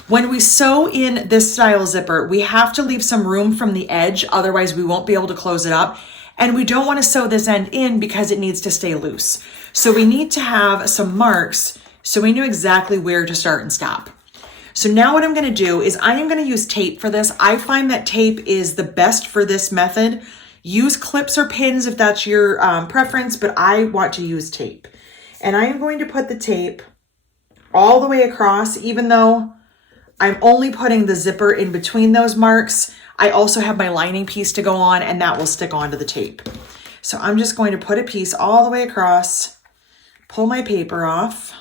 When we sew in this style zipper, we have to leave some room from the edge, otherwise we won't be able to close it up. And we don't want to sew this end in because it needs to stay loose. So we need to have some marks so we know exactly where to start and stop. So now what I'm going to do is I am going to use tape for this. I find that tape is the best for this method. Use clips or pins if that's your preference, but I want to use tape. And I am going to put the tape all the way across, even though I'm only putting the zipper in between those marks. I also have my lining piece to go on, and that will stick onto the tape. So I'm just going to put a piece all the way across, pull my paper off.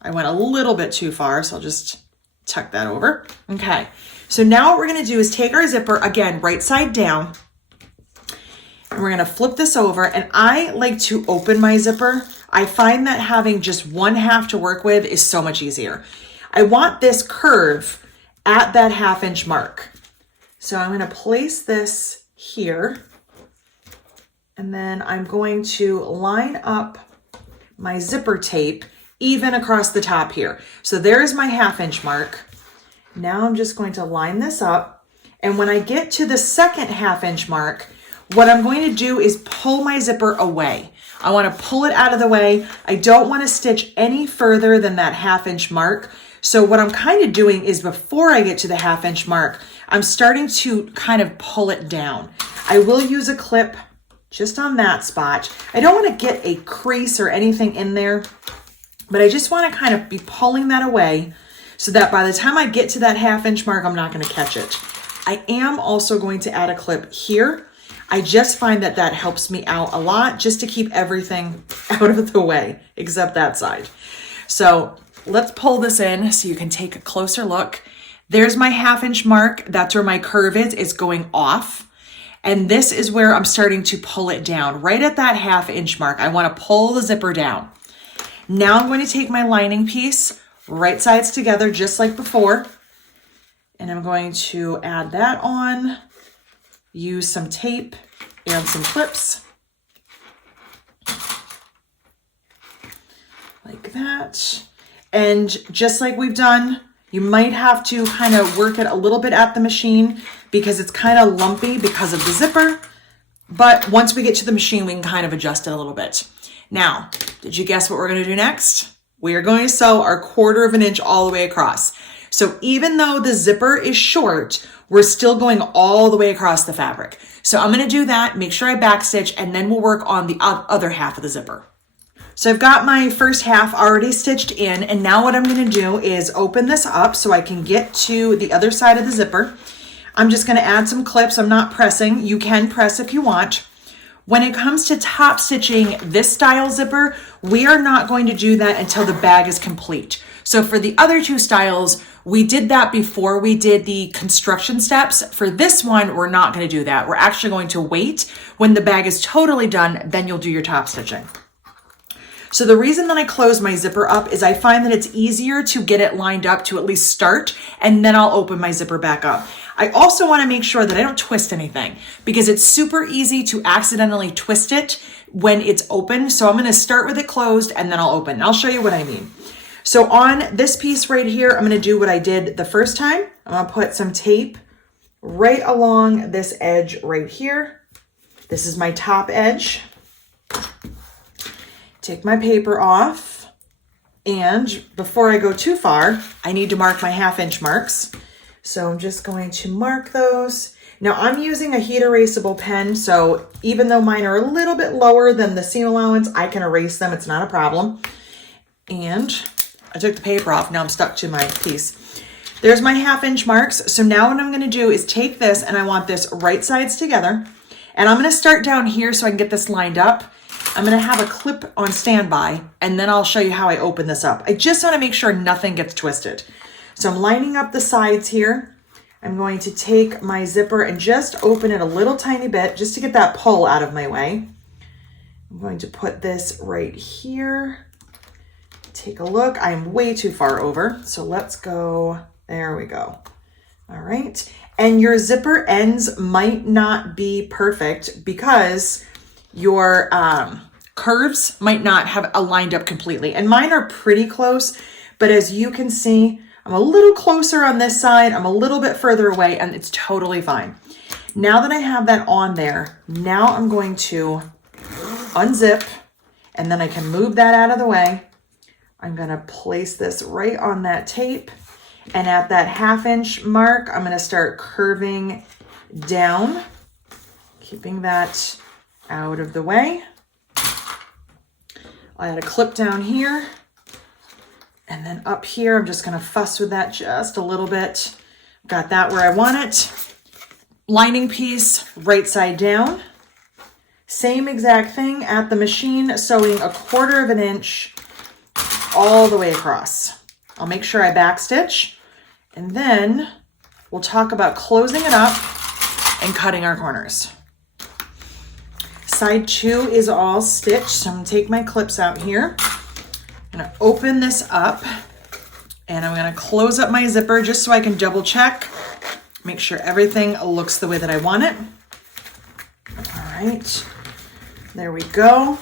I went a little bit too far, so I'll just tuck that over. Okay, so now what we're gonna do is take our zipper, again, right side down, and we're gonna flip this over, and I like to open my zipper. I find that having just 1/2 to work with is so much easier. I want this curve at that 1/2 inch mark. So I'm gonna place this here, and then I'm going to line up my zipper tape even across the top here. So there's my 1/2 inch mark. Now I'm just going to line this up. And when I get to the second 1/2 inch mark, what I'm going to do is pull my zipper away. I want to pull it out of the way. I don't want to stitch any further than that 1/2 inch mark. So what I'm kind of doing is before I get to the 1/2 inch mark, I'm starting to kind of pull it down. I will use a clip just on that spot. I don't want to get a crease or anything in there, but I just want to kind of be pulling that away so that by the time I get to that 1/2 inch mark, I'm not going to catch it. I am also going to add a clip here. I just find that that helps me out a lot just to keep everything out of the way, except that side. So let's pull this in so you can take a closer look. There's my 1/2 inch mark. That's where my curve is. It's going off. And this is where I'm starting to pull it down. Right at that 1/2 inch mark, I want to pull the zipper down. Now I'm going to take my lining piece, right sides together just like before. And I'm going to add that on, use some tape and some clips. Like that. And just like we've done, you might have to kind of work it a little bit at the machine because it's kind of lumpy because of the zipper. But once we get to the machine, we can kind of adjust it a little bit. Now, did you guess what we're going to do next? We are going to sew our 1/4 inch all the way across. So even though the zipper is short, we're still going all the way across the fabric. So I'm going to do that, make sure I backstitch, and then we'll work on the other half of the zipper. So I've got my first half already stitched in, and now what I'm going to do is open this up so I can get to the other side of the zipper. I'm just going to add some clips. I'm not pressing. You can press if you want. When it comes to top stitching this style zipper, we are not going to do that until the bag is complete. So for the other two styles, we did that before we did the construction steps. For this one, we're not going to do that. We're actually going to wait when the bag is totally done, then you'll do your top stitching. So the reason that I close my zipper up is I find that it's easier to get it lined up to at least start, and then I'll open my zipper back up. I also want to make sure that I don't twist anything because it's super easy to accidentally twist it when it's open. So I'm going to start with it closed and then I'll open. I'll show you what I mean. So on this piece right here, I'm going to do what I did the first time. I'm going to put some tape right along this edge right here. This is my top edge. Take my paper off. And before I go too far, I need to mark my 1/2 inch marks. So I'm just going to mark those. Now I'm using a heat erasable pen, so even though mine are a little bit lower than the seam allowance, I can erase them, it's not a problem. And I took the paper off. Now I'm stuck to my piece. There's my 1/2 marks. So now what I'm going to do is take this, and I want this right sides together. And I'm going to start down here so I can get this lined up. I'm going to have a clip on standby, and then I'll show you how I open this up. I just want to make sure nothing gets twisted. So I'm lining up the sides here. I'm going to take my zipper and just open it a little tiny bit just to get that pull out of my way. I'm going to put this right here. Take a look. I'm way too far over. So let's go. There we go. All right. And your zipper ends might not be perfect because your curves might not have aligned up completely. And mine are pretty close, but as you can see, I'm a little closer on this side. I'm a little bit further away, and it's totally fine. Now that I have that on there, now I'm going to unzip, and then I can move that out of the way. I'm going to place this right on that tape, and at that 1/2 mark, I'm going to start curving down, keeping that out of the way. I'll add a clip down here, and then up here, I'm just going to fuss with that just a little bit. Got that where I want it. Lining piece, right side down. Same exact thing at the machine, sewing 1/4 inch all the way across. I'll make sure I backstitch, and then we'll talk about closing it up and cutting our corners. Side 2 is all stitched, so I'm gonna take my clips out here. I'm gonna open this up, and I'm gonna close up my zipper just so I can double check, make sure everything looks the way that I want it. All right, there we go.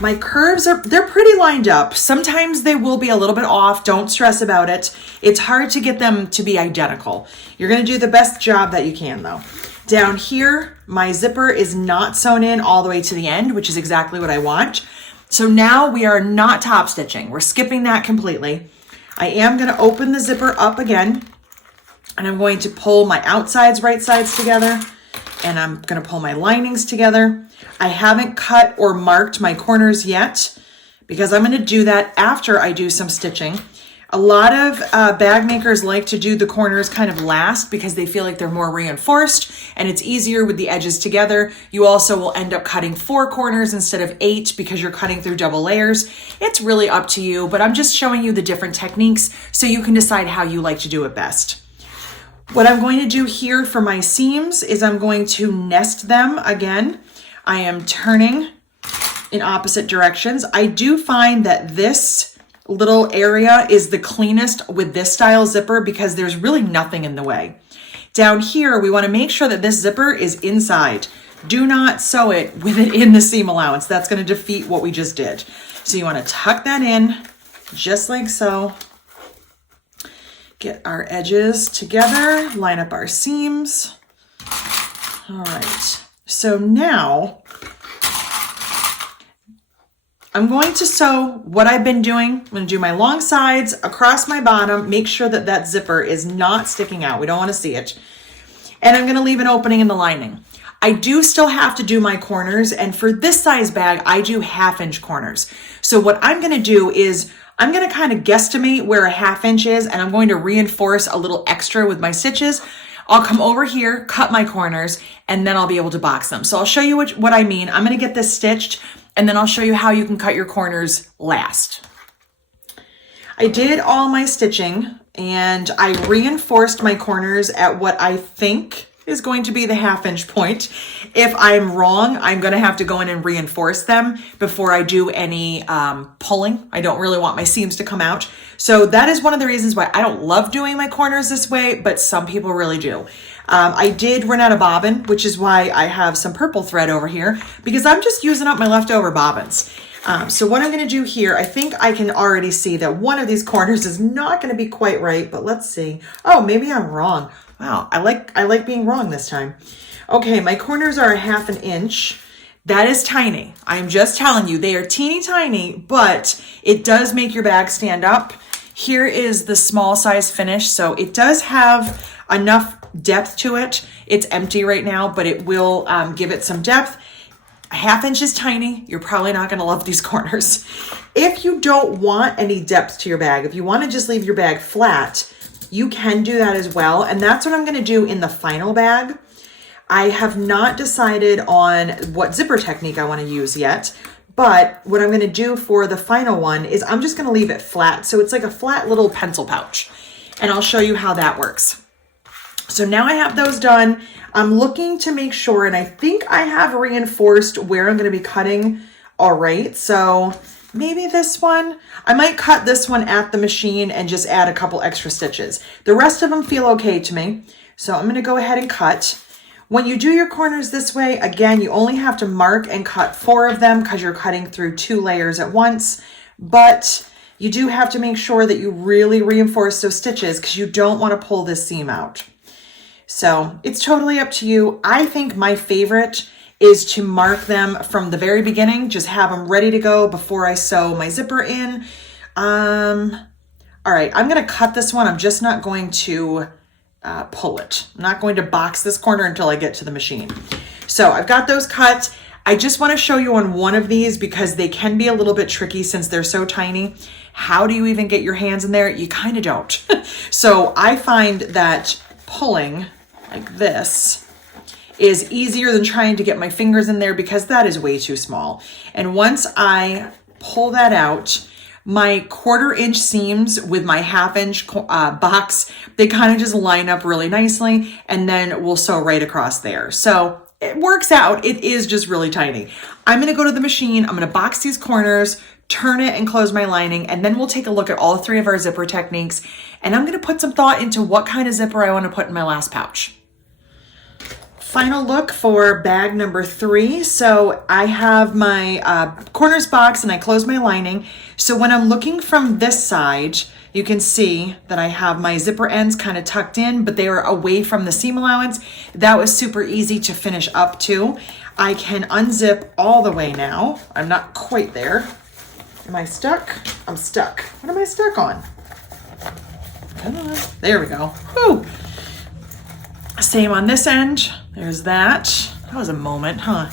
My curves they're pretty lined up. Sometimes they will be a little bit off. Don't stress about it. It's hard to get them to be identical. You're gonna do the best job that you can though. Down here, my zipper is not sewn in all the way to the end, which is exactly what I want. So now we are not top stitching. We're skipping that completely. I am gonna open the zipper up again, and I'm going to pull my outsides, right sides together, and I'm gonna pull my linings together. I haven't cut or marked my corners yet because I'm gonna do that after I do some stitching. A lot of bag makers like to do the corners kind of last because they feel like they're more reinforced and it's easier with the edges together. You also will end up cutting 4 corners instead of 8 because you're cutting through double layers. It's really up to you, but I'm just showing you the different techniques so you can decide how you like to do it best. What I'm going to do here for my seams is I'm going to nest them again. I am turning in opposite directions. I do find that this little area is the cleanest with this style zipper because there's really nothing in the way. Down here, we want to make sure that this zipper is inside. Do not sew it with it in the seam allowance. That's going to defeat what we just did. So you want to tuck that in just like so. Get our edges together, line up our seams. All right. So now I'm going to sew what I've been doing. I'm going to do my long sides across my bottom, make sure that that zipper is not sticking out. We don't want to see it. And I'm going to leave an opening in the lining. I do still have to do my corners, and for this size bag, I do 1/2 corners. So what I'm going to do is I'm going to kind of guesstimate where a 1/2 is, and I'm going to reinforce a little extra with my stitches. I'll come over here, cut my corners, and then I'll be able to box them. So I'll show you what I mean. I'm going to get this stitched, and then I'll show you how you can cut your corners last. I did all my stitching, and I reinforced my corners at what I think is going to be the 1/2 point. If I'm wrong, I'm going to have to go in and reinforce them before I do any pulling. I don't really want my seams to come out. So that is one of the reasons why I don't love doing my corners this way, but some people really do. I did run out of bobbin, which is why I have some purple thread over here because I'm just using up my leftover bobbins. So what I'm going to do here, I think I can already see that one of these corners is not going to be quite right, but let's see. Oh, maybe I'm wrong. Wow, I like being wrong this time. Okay, my corners are 1/2 inch. That is tiny. I'm just telling you, they are teeny tiny, but it does make your bag stand up. Here is the small size finish, so it does have enough depth to it. It's empty right now, but it will give it some depth. A 1/2 inch is tiny. You're probably not going to love these corners. If you don't want any depth to your bag, if you want to just leave your bag flat, you can do that as well. And that's what I'm going to do in the final bag. I have not decided on what zipper technique I want to use yet, but what I'm going to do for the final one is I'm just going to leave it flat. So it's like a flat little pencil pouch, and I'll show you how that works. So now I have those done. I'm looking to make sure, and I think I have reinforced where I'm going to be cutting. All right, so maybe this one, I might cut this one at the machine and just add a couple extra stitches. The rest of them feel okay to me. So I'm going to go ahead and cut. When you do your corners this way, again, you only have to mark and cut 4 of them because you're cutting through 2 layers at once. But you do have to make sure that you really reinforce those stitches because you don't want to pull this seam out. So it's totally up to you. I think my favorite is to mark them from the very beginning, just have them ready to go before I sew my zipper in. All right, I'm gonna cut this one. I'm just not going to pull it. I'm not going to box this corner until I get to the machine. So I've got those cut. I just wanna show you on one of these because they can be a little bit tricky since they're so tiny. How do you even get your hands in there? You kind of don't. So I find that pulling like this is easier than trying to get my fingers in there because that is way too small. And once I pull that out, my 1/4 inch seams with my 1/2 inch box, they kind of just line up really nicely, and then we'll sew right across there. So it works out. It is just really tiny. I'm going to go to the machine. I'm going to box these corners, turn it and close my lining, and then we'll take a look at all 3 of our zipper techniques. And I'm going to put some thought into what kind of zipper I want to put in my last pouch. Final look for bag number 3. So I have my corners box and I close my lining. So when I'm looking from this side, you can see that I have my zipper ends kind of tucked in, but they are away from the seam allowance. That was super easy to finish up to. I can unzip all the way now. I'm not quite there. Am I stuck? I'm stuck. What am I stuck on? Come on. There we go. Woo! Same on this end. There's that. That was a moment, huh?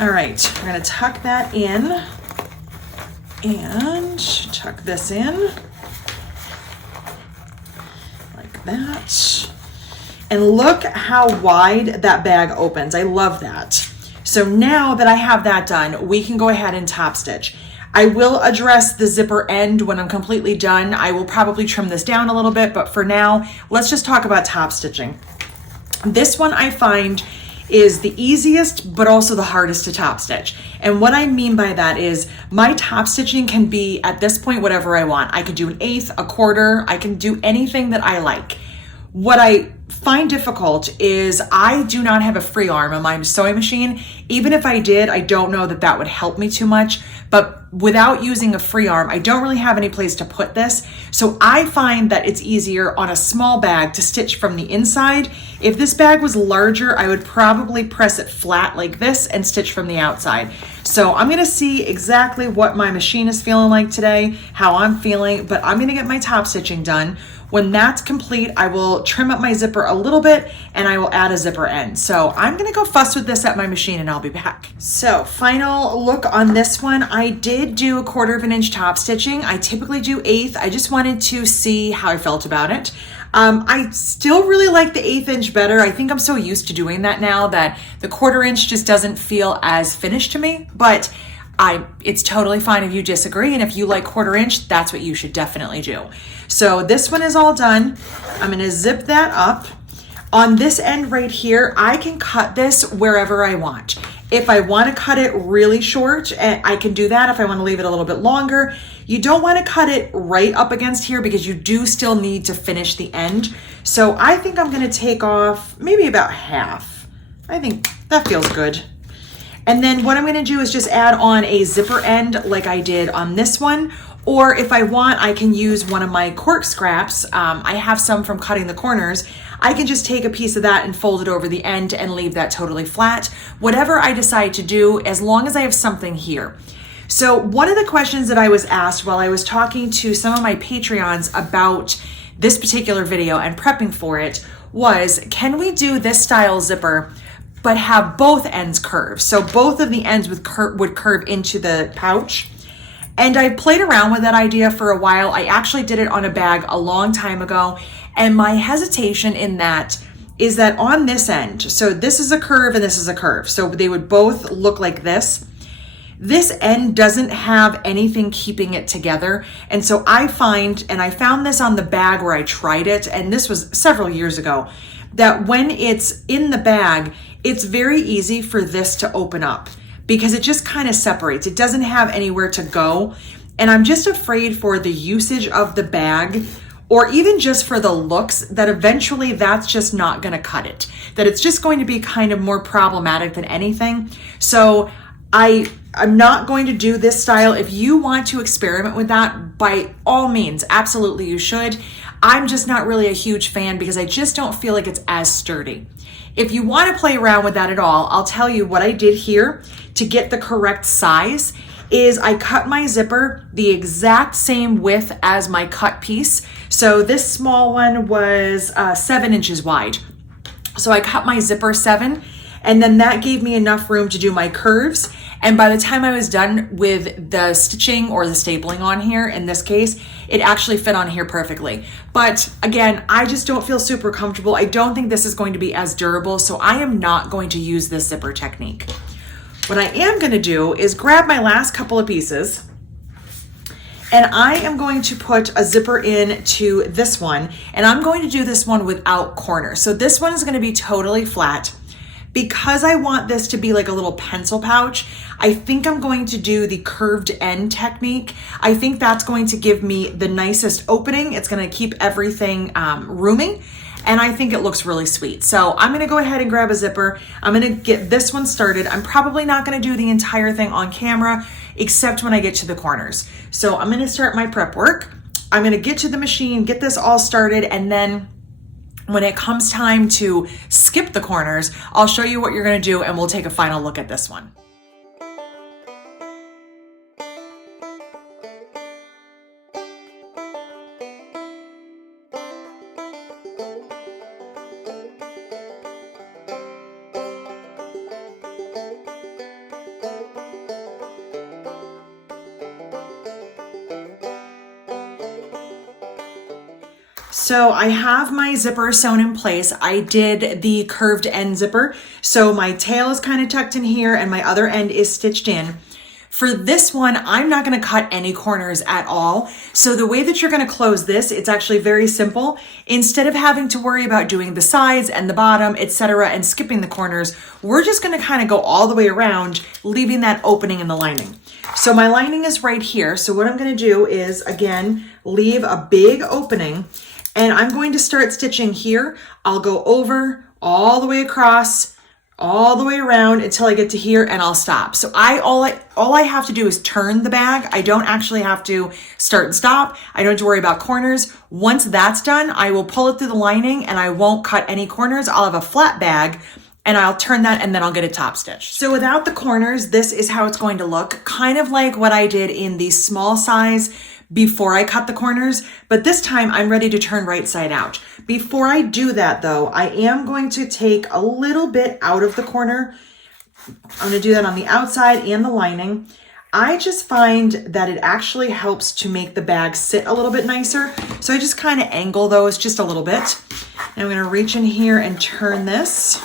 All right, we're gonna tuck that in and tuck this in like that. And look how wide that bag opens. I love that. So now that I have that done, we can go ahead and top stitch. I will address the zipper end when I'm completely done. I will probably trim this down a little bit, but for now, let's just talk about top stitching. This one I find is the easiest, but also the hardest to top stitch. And what I mean by that is my top stitching can be at this point whatever I want. I could do an 1/8, a 1/4, I can do anything that I like. What I find difficult is I do not have a free arm on my sewing machine. Even if I did, I don't know that that would help me too much. But without using a free arm, I don't really have any place to put this. So I find that it's easier on a small bag to stitch from the inside. If this bag was larger, I would probably press it flat like this and stitch from the outside. So I'm gonna see exactly what my machine is feeling like today, how I'm feeling, but I'm gonna get my top stitching done. When that's complete, I will trim up my zipper a little bit and I will add a zipper end. So I'm gonna go fuss with this at my machine and I'll be back. So final look on this one. I did do a 1/4 inch top stitching. I typically do 1/8. I just wanted to see how I felt about it. I still really like the 1/8 inch better. I think I'm so used to doing that now that the 1/4 inch just doesn't feel as finished to me, but it's totally fine if you disagree. And if you like 1/4 inch, that's what you should definitely do. So this one is all done. I'm gonna zip that up. On this end right here, I can cut this wherever I want. If I wanna cut it really short, I can do that. If I wanna leave it a little bit longer, you don't wanna cut it right up against here because you do still need to finish the end. So I think I'm gonna take off maybe about half. I think that feels good. And then what I'm gonna do is just add on a zipper end like I did on this one. Or if I want, I can use one of my cork scraps. I have some from cutting the corners. I can just take a piece of that and fold it over the end and leave that totally flat. Whatever I decide to do, as long as I have something here. So one of the questions that I was asked while I was talking to some of my Patreons about this particular video and prepping for it was, can we do this style zipper but have both ends curve. So both of the ends would curve into the pouch. And I played around with that idea for a while. I actually did it on a bag a long time ago. And my hesitation in that is that on this end, so this is a curve and this is a curve. So they would both look like this. This end doesn't have anything keeping it together. And so I find, and I found this on the bag where I tried it, and this was several years ago, that when it's in the bag, it's very easy for this to open up because it just kind of separates. It doesn't have anywhere to go. And I'm just afraid for the usage of the bag, or even just for the looks, that eventually that's just not going to cut it. That it's just going to be kind of more problematic than anything. So I'm not going to do this style. If you want to experiment with that, by all means, absolutely you should. I'm just not really a huge fan because I just don't feel like it's as sturdy. If you want to play around with that at all, I'll tell you what I did here to get the correct size is I cut my zipper the exact same width as my cut piece. So this small one was 7 inches wide. So I cut my zipper 7, and then that gave me enough room to do my curves. And by the time I was done with the stitching or the stapling on here, in this case, it actually fit on here perfectly. But again, I just don't feel super comfortable. I don't think this is going to be as durable, so I am not going to use this zipper technique. What I am going to do is grab my last couple of pieces, and I am going to put a zipper in to this one, and I'm going to do this one without corners. So this one is going to be totally flat. Because I want this to be like a little pencil pouch, I think I'm going to do the curved end technique. I think that's going to give me the nicest opening. It's going to keep everything rooming, and I think it looks really sweet. So I'm going to go ahead and grab a zipper. I'm going to get this one started. I'm probably not going to do the entire thing on camera, except when I get to the corners. So I'm going to start my prep work. I'm going to get to the machine, get this all started, and then when it comes time to skip the corners, I'll show you what you're going to do, and we'll take a final look at this one. So I have my zipper sewn in place. I did the curved end zipper. So my tail is kind of tucked in here and my other end is stitched in. For this one, I'm not going to cut any corners at all. So the way that you're going to close this, it's actually very simple. Instead of having to worry about doing the sides and the bottom, etc., and skipping the corners, we're just going to kind of go all the way around, leaving that opening in the lining. So my lining is right here. So what I'm going to do is, again, leave a big opening. And I'm going to start stitching here. I'll go over all the way across, all the way around until I get to here, and I'll stop. So all I have to do is turn the bag. I don't actually have to start and stop. I don't have to worry about corners. Once that's done, I will pull it through the lining and I won't cut any corners. I'll have a flat bag and I'll turn that and then I'll get it top stitched. So without the corners, this is how it's going to look. Kind of like what I did in the small size before I cut the corners, but this time I'm ready to turn right side out. Before I do that though, I am going to take a little bit out of the corner. I'm going to do that on the outside and the lining. I just find that it actually helps to make the bag sit a little bit nicer. So I just kind of angle those just a little bit. And I'm going to reach in here and turn this.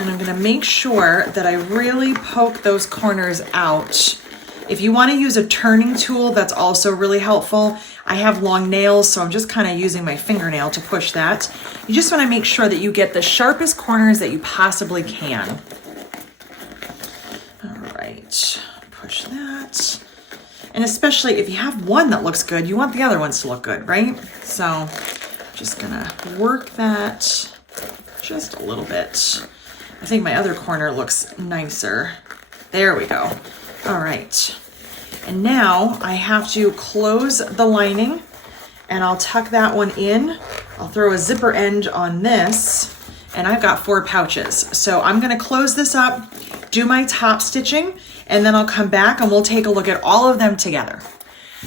And I'm going to make sure that I really poke those corners out. If you want to use a turning tool, that's also really helpful. I have long nails, so I'm just kind of using my fingernail to push that. You just want to make sure that you get the sharpest corners that you possibly can. All right, push that. And especially if you have one that looks good, you want the other ones to look good, right? So just going to work that just a little bit. I think my other corner looks nicer. There we go. All right. And now I have to close the lining and I'll tuck that one in. I'll throw a zipper end on this and I've got 4 pouches. So I'm going to close this up, do my top stitching, and then I'll come back and we'll take a look at all of them together.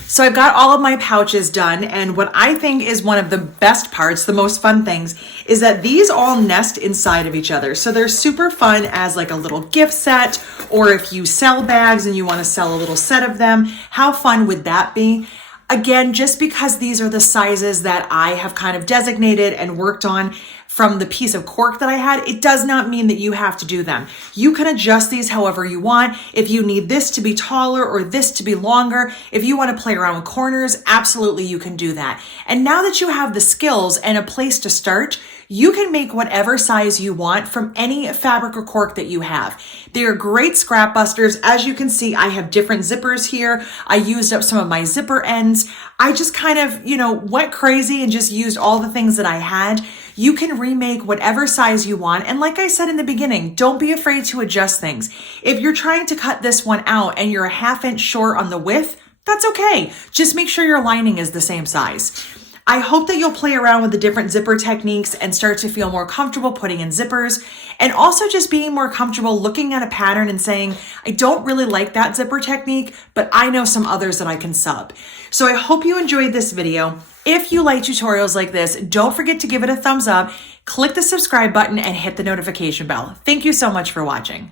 So I've got all of my pouches done, and what I think is one of the best parts, the most fun things, is that these all nest inside of each other. So they're super fun as like a little gift set, or if you sell bags and you want to sell a little set of them, how fun would that be? Again, just because these are the sizes that I have kind of designated and worked on from the piece of cork that I had, it does not mean that you have to do them. You can adjust these however you want. If you need this to be taller or this to be longer, if you want to play around with corners, absolutely you can do that. And now that you have the skills and a place to start, you can make whatever size you want from any fabric or cork that you have. They are great scrap busters. As you can see, I have different zippers here. I used up some of my zipper ends. I just kind of, went crazy and just used all the things that I had. You can remake whatever size you want. And like I said in the beginning, don't be afraid to adjust things. If you're trying to cut this one out and you're a 1/2 inch short on the width, that's okay. Just make sure your lining is the same size. I hope that you'll play around with the different zipper techniques and start to feel more comfortable putting in zippers, and also just being more comfortable looking at a pattern and saying, I don't really like that zipper technique, but I know some others that I can sub. So I hope you enjoyed this video. If you like tutorials like this, don't forget to give it a thumbs up, click the subscribe button, and hit the notification bell. Thank you so much for watching.